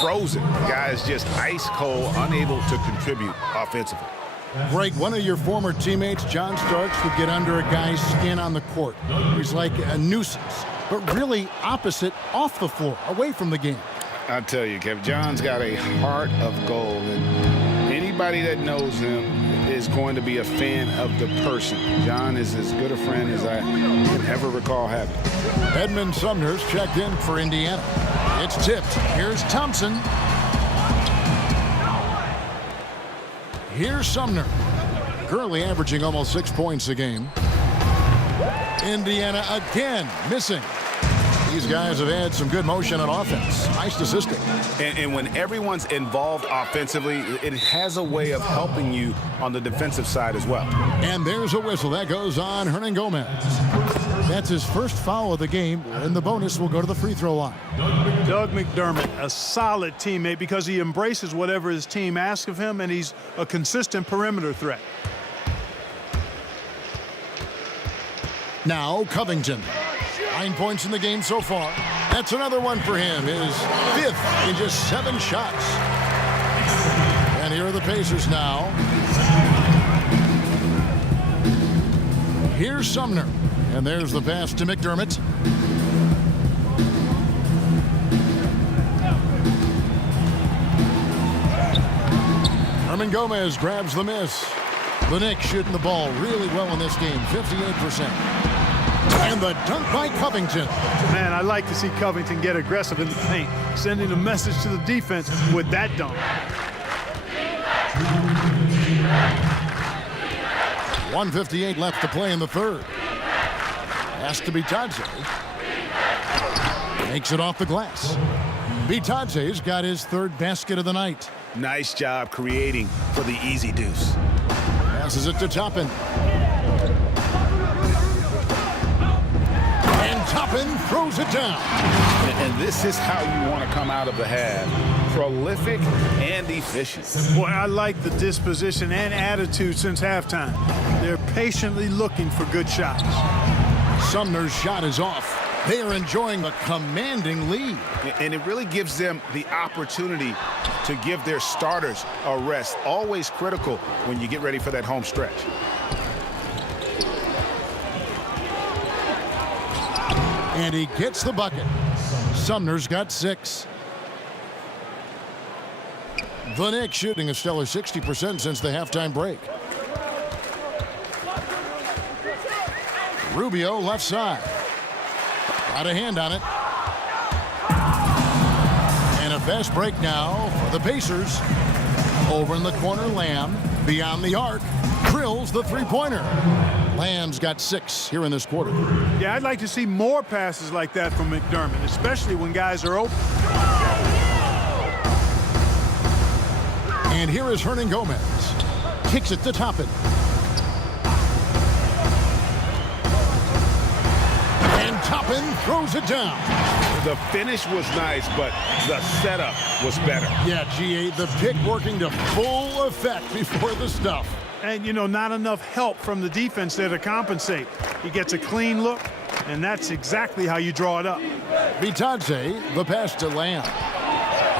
Frozen. The guy is just ice cold, unable to contribute offensively. Greg, one of your former teammates, John Starks, would get under a guy's skin on the court. He's like a nuisance, but really opposite off the floor, away from the game. I tell you, Kev, John's got a heart of gold, and anybody that knows him is going to be a fan of the person. John is as good a friend as I can ever recall having. Edmund Sumner's checked in for Indiana. It's tipped. Here's Thompson. Here's Sumner. Currently averaging almost 6 points a game. Indiana again missing. These guys have had some good motion on offense. Nice assisting. And when everyone's involved offensively, it has a way of helping you on the defensive side as well. And there's a whistle. That goes on Hernangomez. That's his first foul of the game, and the bonus will go to the free throw line. Doug McDermott, a solid teammate because he embraces whatever his team asks of him, and he's a consistent perimeter threat. Now Covington. 9 points in the game so far. That's another one for him. His 5th in just 7 shots. And here are the Pacers now. Here's Sumner. And there's the pass to McDermott. Herman Gomez grabs the miss. The Knicks shooting the ball really well in this game, 58%. And the dunk by Covington. Man, I like to see Covington get aggressive in the paint, sending a message to the defense with that dunk. 1:58 left to play in the third. Has to be Bitadze. Makes it off the glass. Bitadze's got his third basket of the night. Nice job creating for the easy deuce. Passes it to Toppin. And Toppin throws it down. And this is how you want to come out of the half. Prolific and efficient. Boy, I like the disposition and attitude since halftime. They're patiently looking for good shots. Sumner's shot is off. They are enjoying a commanding lead. And it really gives them the opportunity to give their starters a rest. Always critical when you get ready for that home stretch. And he gets the bucket. Sumner's got 6. The Knicks shooting a stellar 60% since the halftime break. Rubio left side. Got a hand on it. And a fast break now for the Pacers. Over in the corner, Lamb. Beyond the arc. Drills the three-pointer. Lamb's got 6 here in this quarter. Yeah, I'd like to see more passes like that from McDermott, especially when guys are open. And here is Hernan Gomez. Kicks it to Toppin. And Toppin throws it down. The finish was nice, but the setup was better. Yeah, GA, the pick working to full effect before the stuff. And, you know, not enough help from the defense there to compensate. He gets a clean look, and that's exactly how you draw it up. Bitadze, the pass to Lamb.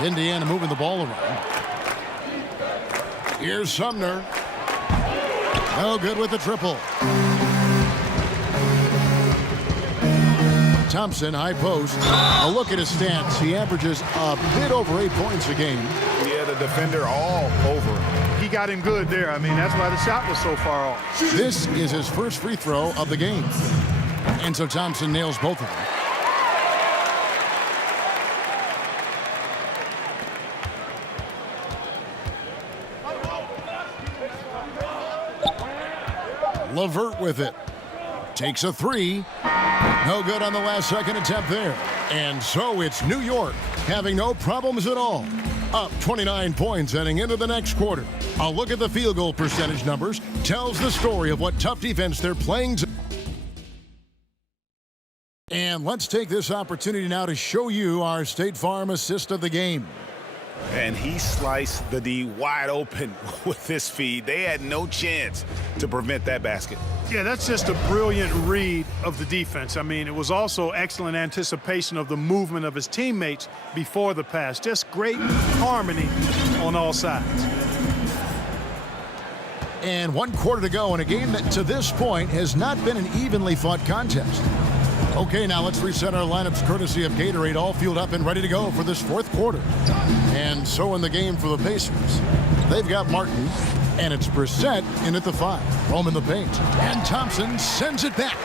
Indiana moving the ball around. Here's Sumner. No good with the triple. Thompson, high post. A look at his stats. He averages a bit over 8 points a game. Yeah, the defender all over him. He got him good there. I mean, that's why the shot was so far off. This is his first free throw of the game. And so Thompson nails both of them. LeVert with it. Takes a 3. No good on the last second attempt there. And so it's New York having no problems at all. Up 29 points heading into the next quarter. A look at the field goal percentage numbers tells the story of what tough defense they're playing. And let's take this opportunity now to show you our State Farm assist of the game. And he sliced the D wide open with his feed. They had no chance to prevent that basket. Yeah, that's just a brilliant read of the defense. I mean, it was also excellent anticipation of the movement of his teammates before the pass. Just great harmony on all sides. And 1 quarter to go in a game that to this point has not been an evenly fought contest. Okay, now let's reset our lineups courtesy of Gatorade, all fueled up and ready to go for this 4th quarter. And so in the game for the Pacers, they've got Martin, and it's Brissett in at the 5. Home in the paint, and Thompson sends it back.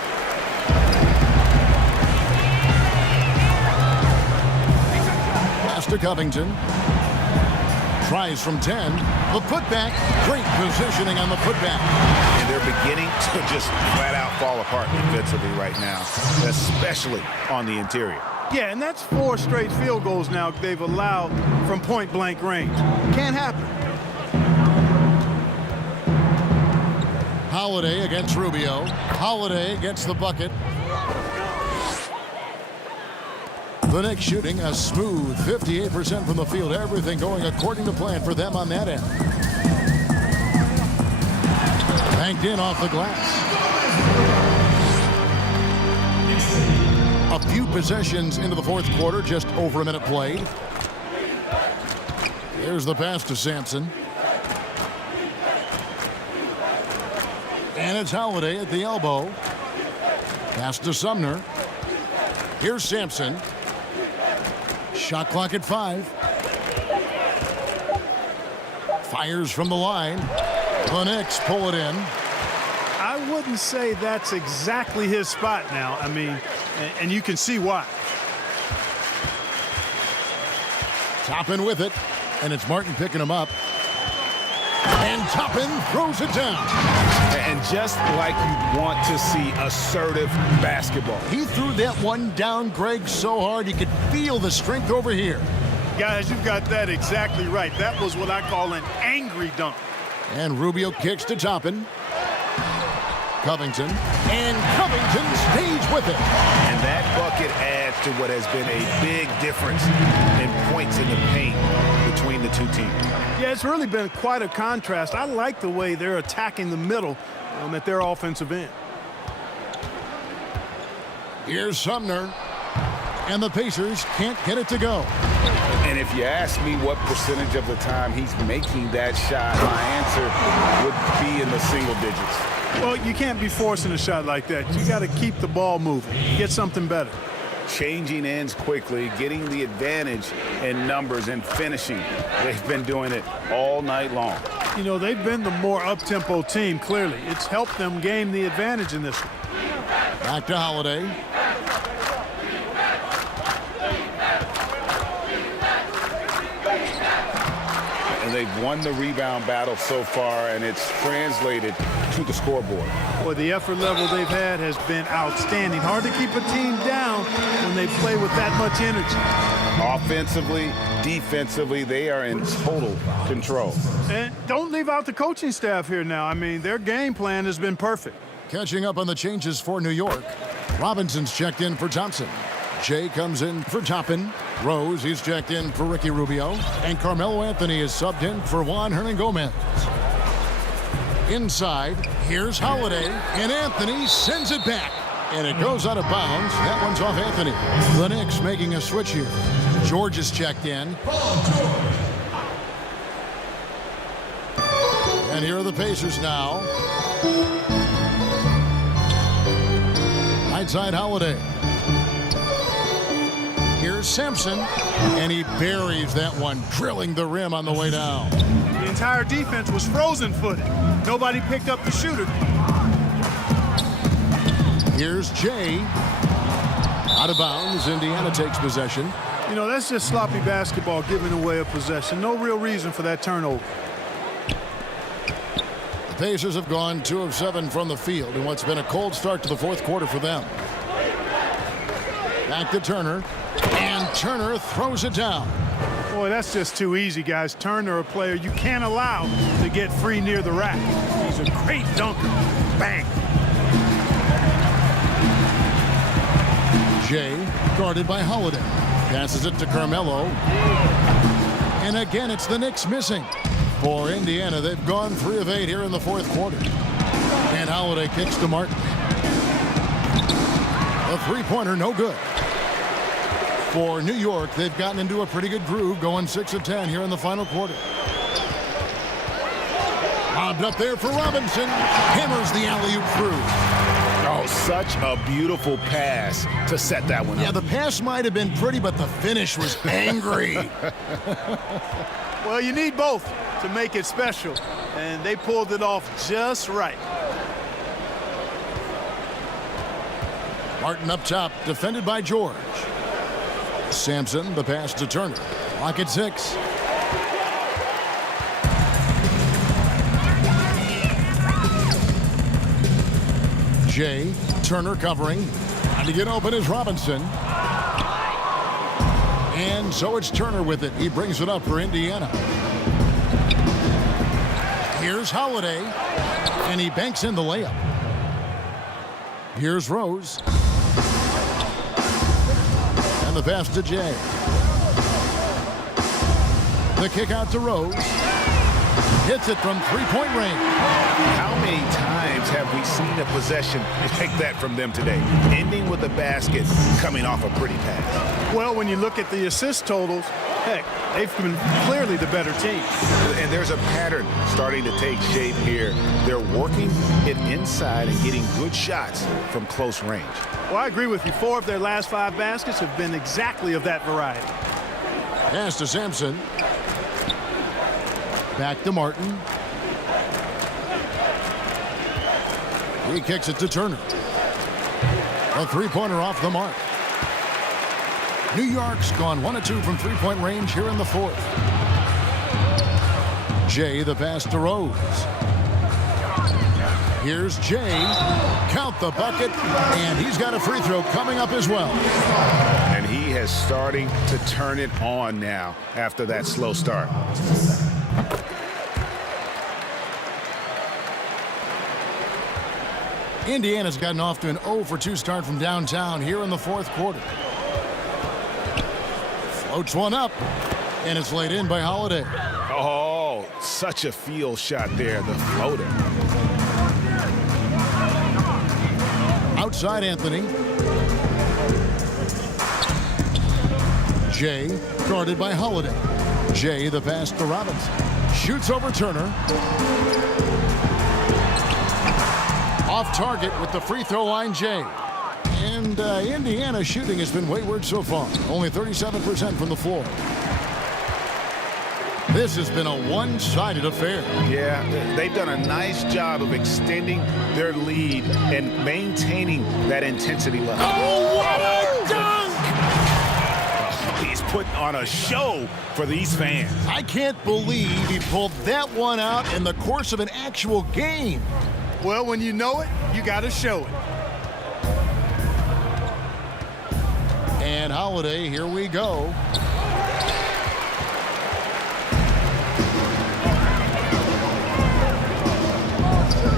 Pass to Covington. Tries from 10. The putback. Great positioning on the putback. And they're beginning to just flat out fall apart defensively right now, especially on the interior. Yeah, and that's 4 straight field goals now they've allowed from point-blank range. Can't happen. Holiday against Rubio. Holiday gets the bucket. The Knicks shooting a smooth 58% from the field. Everything going according to plan for them on that end. Banked in off the glass. A few possessions into the 4th quarter, just over a minute played. Here's the pass to Sampson. And it's Holiday at the elbow. Pass to Sumner. Here's Sampson. Shot clock at 5. Fires from the line. The Knicks pull it in. I wouldn't say that's exactly his spot now. I mean, and you can see why. Toppin with it, and it's Martin picking him up. And Toppin throws it down. And just like you want to see assertive basketball. He threw that one down, Greg, so hard you could feel the strength over here. Guys, you've got that exactly right. That was what I call an angry dunk. And Rubio kicks to Toppin. Covington. And Covington stays with it. And that bucket adds to what has been a big difference in points in the paint between the two teams. Yeah, it's really been quite a contrast. I like the way they're attacking the middle at their offensive end. Here's Sumner. And the Pacers can't get it to go. And if you ask me what percentage of the time he's making that shot, my answer would be in the single digits. Well, you can't be forcing a shot like that. You got to keep the ball moving, get something better. Changing ends quickly, getting the advantage in numbers and finishing. They've been doing it all night long. You know, they've been the more up-tempo team, clearly. It's helped them gain the advantage in this one. Back to Holiday. And they've won the rebound battle so far, and it's translated to the scoreboard. Boy, the effort level they've had has been outstanding. Hard to keep a team down when they play with that much energy. Offensively, defensively, they are in total control. And don't leave out the coaching staff here now. I mean, their game plan has been perfect. Catching up on the changes for New York. Robinson's checked in for Thompson. Jay comes in for Toppin. Rose, he's checked in for Ricky Rubio. And Carmelo Anthony is subbed in for Juan Hernangomez. Inside, here's Holiday, and Anthony sends it back. And it goes out of bounds. That one's off Anthony. The Knicks making a switch here. George is checked in. And here are the Pacers now. Right side Holiday. Here's Sampson, and he buries that one, drilling the rim on the way down. The entire defense was frozen-footed. Nobody picked up the shooter. Here's Jay. Out of bounds, Indiana takes possession. You know, that's just sloppy basketball, giving away a possession. No real reason for that turnover. The Pacers have gone 2 of 7 from the field in what's been a cold start to the fourth quarter for them. Back to Turner. And Turner throws it down. Boy, that's just too easy, guys. Turner, a player you can't allow to get free near the rack. He's a great dunker. Bang. Jay, guarded by Holiday. Passes it to Carmelo. And again, it's the Knicks missing. For Indiana, they've gone 3 of 8 here in the fourth quarter. And Holiday kicks to Martin. A three-pointer, no good. For New York, they've gotten into a pretty good groove, going 6 of 10 here in the final quarter. Lobbed up there for Robinson. Hammers the alley-oop through. Oh, such a beautiful pass to set that one up. Yeah, the pass might have been pretty, but the finish was angry. Well, you need both to make it special, and they pulled it off just right. Martin up top, defended by George. Sampson, the pass to Turner. Clock at 6. Jay, Turner covering. Trying to get open is Robinson. And so it's Turner with it. He brings it up for Indiana. Here's Holiday. And he banks in the layup. Here's Rose. And the pass to Jay. The kick out to Rose. Hits it from three-point range. How many times have we seen a possession take that from them today? Ending with a basket, coming off a pretty pass. Well, when you look at the assist totals, Heck, they've been clearly the better team. And there's a pattern starting to take shape here. They're working it inside and getting good shots from close range. Well, I agree with you. 4 of their last 5 baskets have been exactly of that variety. Pass to Sampson. Back to Martin. He kicks it to Turner. A three-pointer off the mark. New York's gone 1 of 2 from three-point range here in the fourth. Jay, the pass to Rose. Here's Jay. Count the bucket, and he's got a free throw coming up as well. And he is starting to turn it on now after that slow start. Indiana's gotten off to an 0 for 2 start from downtown here in the fourth quarter. Floats one up, and it's laid in by Holiday. Oh, such a field shot there, the floater. Outside Anthony. Jay, guarded by Holiday. Jay, the pass to Robinson. Shoots over Turner. Off target with the free throw line, Jay. And Indiana's shooting has been wayward so far. Only 37% from the floor. This has been a one-sided affair. Yeah, they've done a nice job of extending their lead and maintaining that intensity level. Oh, what a dunk! He's putting on a show for these fans. I can't believe he pulled that one out in the course of an actual game. Well, when you know it, you got to show it. And Holiday, here we go.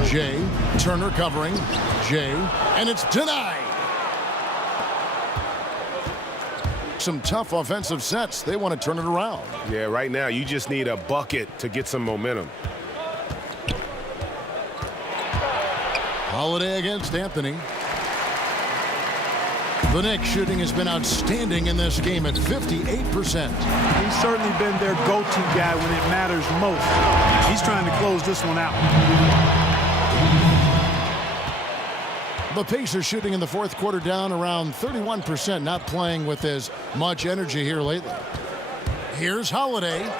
Jay, Turner covering. Jay, and it's denied. Some tough offensive sets. They want to turn it around. Yeah, right now you just need a bucket to get some momentum. Holiday against Anthony. The Knicks shooting has been outstanding in this game at 58%. He's certainly been their go-to guy when it matters most. He's trying to close this one out. The Pacers shooting in the fourth quarter down around 31%, not playing with as much energy here lately. Here's Holiday.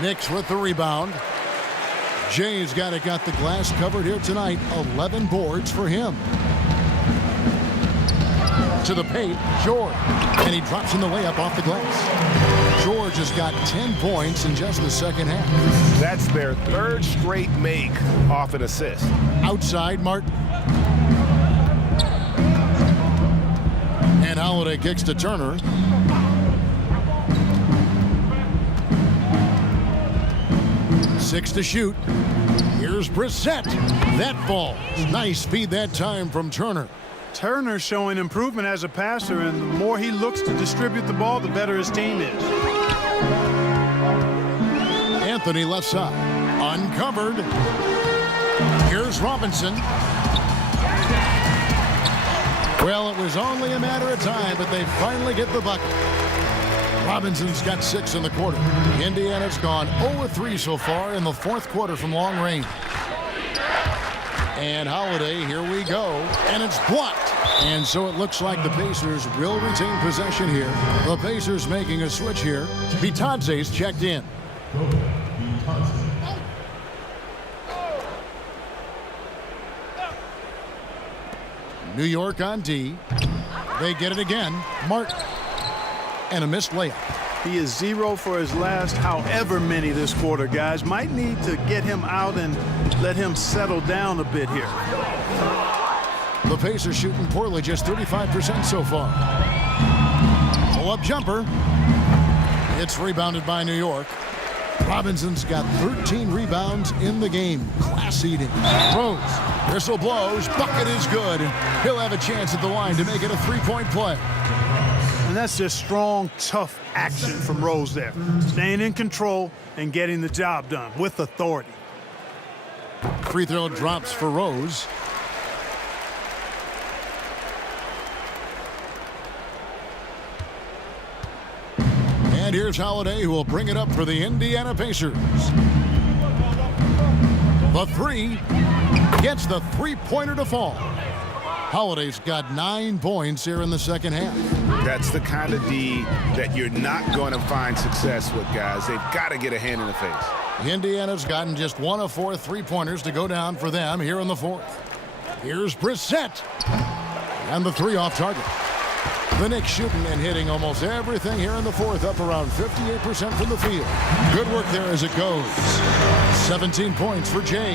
Knicks with the rebound. Jay's got the glass covered here tonight. 11 boards for him. To the paint, George. And he drops in the layup off the glass. George has got 10 points in just the second half. That's their third straight make off an assist. Outside, Martin. And Holiday kicks to Turner. Six to shoot. Here's Brissett. That falls. Nice feed that time from Turner. Turner's showing improvement as a passer, and the more he looks to distribute the ball, the better his team is. Anthony left side. Uncovered. Here's Robinson. Well, it was only a matter of time, but they finally get the bucket. Robinson's got 6 in the quarter. Indiana's gone 0-3 so far in the fourth quarter from long range. And Holiday, here we go. And it's blocked. And so it looks like the Pacers will retain possession here. The Pacers making a switch here. Bitadze's checked in. New York on D. They get it again. Martin. And a missed layup. He is 0 for his last however many this quarter, guys. Might need to get him out and let him settle down a bit here. The Pacers shooting poorly, just 35% so far. Pull-up jumper. It's rebounded by New York. Robinson's got 13 rebounds in the game. Class eating. Rose. Whistle blows. Bucket is good. And he'll have a chance at the line to make it a three-point play. And that's just strong, tough action from Rose there. Staying in control and getting the job done with authority. Free throw drops for Rose. And And here's Holiday, who will bring it up for the Indiana Pacers. The three gets the three-pointer to fall. Holiday's got 9 points here in the second half. That's the kind of D that you're not going to find success with, guys. They've got to get a hand in the face. Indiana's gotten just 1 of 4 three-pointers to go down for them here in the fourth. Here's Brissett. And the 3 off target. The Knicks shooting and hitting almost everything here in the fourth, up around 58% from the field. Good work there as it goes. 17 points for Jay.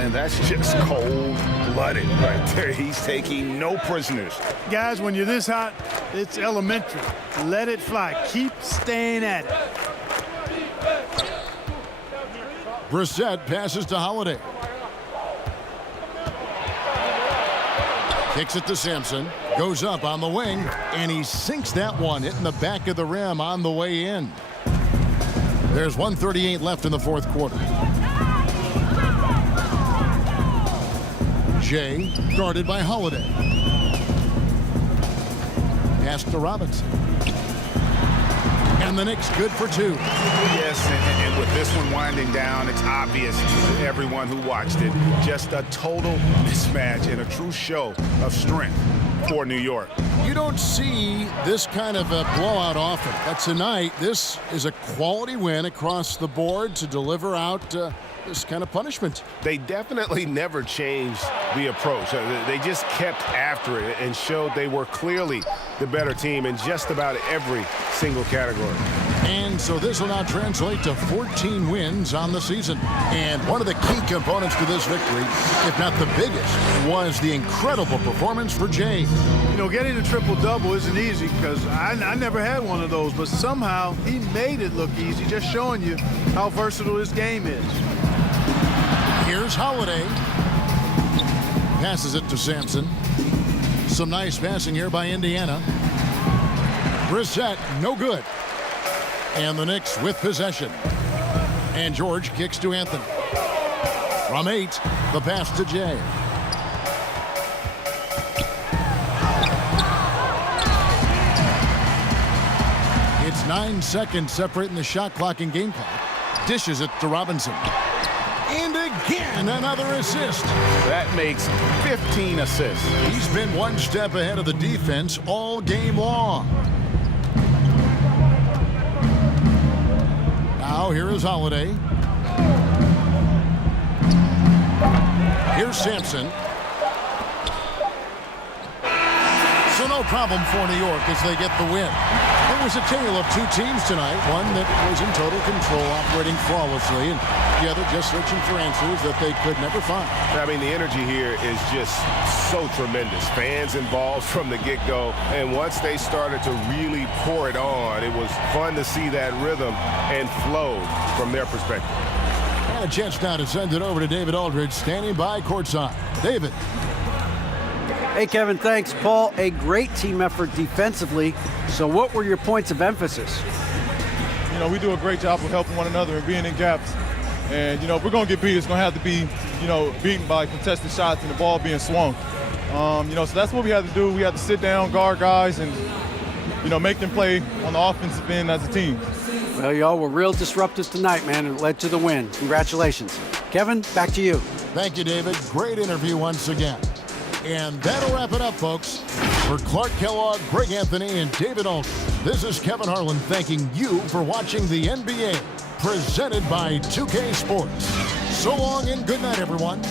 And that's just cold-blooded right there. He's taking no prisoners. Guys, when you're this hot, it's elementary. Let it fly. Keep staying at it. Brissett passes to Holiday. Kicks it to Sampson. Goes up on the wing, and he sinks that one, hitting the back of the rim on the way in. There's 1:38 left in the fourth quarter. Jay guarded by Holiday. Pass to Robinson. And the Knicks good for 2. Yes, and with this one winding down, it's obvious to everyone who watched it. Just a total mismatch and a true show of strength for New York. You don't see this kind of a blowout often, but tonight this is a quality win across the board to deliver out this kind of punishment. They definitely never changed the approach. They just kept after it and showed they were clearly the better team in just about every single category. And so this will now translate to 14 wins on the season. And one of the key components to this victory, if not the biggest, was the incredible performance for Jay. You know, getting a triple-double isn't easy because I never had one of those, but somehow he made it look easy, just showing you how versatile this game is. Here's Holiday. Passes it to Sampson. Some nice passing here by Indiana. Brissett, no good. And the Knicks with possession. And George kicks to Anthony. From 8, the pass to Jay. It's 9 seconds separating the shot clock and game clock. Dishes it to Robinson. And again, another assist. That makes 15 assists. He's been one step ahead of the defense all game long. Now here is Holiday. Here's Sampson. So no problem for New York as they get the win. It was a tale of 2 teams tonight. One that was in total control, operating flawlessly, and the other just searching for answers that they could never find. I mean, the energy here is just so tremendous. Fans involved from the get-go, and once they started to really pour it on, it was fun to see that rhythm and flow from their perspective. And a chance now to send it over to David Aldridge, standing by courtside. David. Hey, Kevin, thanks. Paul, a great team effort defensively. So what were your points of emphasis? You know, we do a great job of helping one another and being in gaps. And, you know, if we're going to get beat, it's going to have to be, you know, beaten by contested shots and the ball being swung. You know, so that's what we had to do. We had to sit down, guard guys, and, you know, make them play on the offensive end as a team. Well, y'all were real disruptors tonight, man, and it led to the win. Congratulations. Kevin, back to you. Thank you, David. Great interview once again. And that'll wrap it up, folks. For Clark Kellogg, Greg Anthony, and David Aldridge, this is Kevin Harlan thanking you for watching the NBA, presented by 2K Sports. So long and good night, everyone.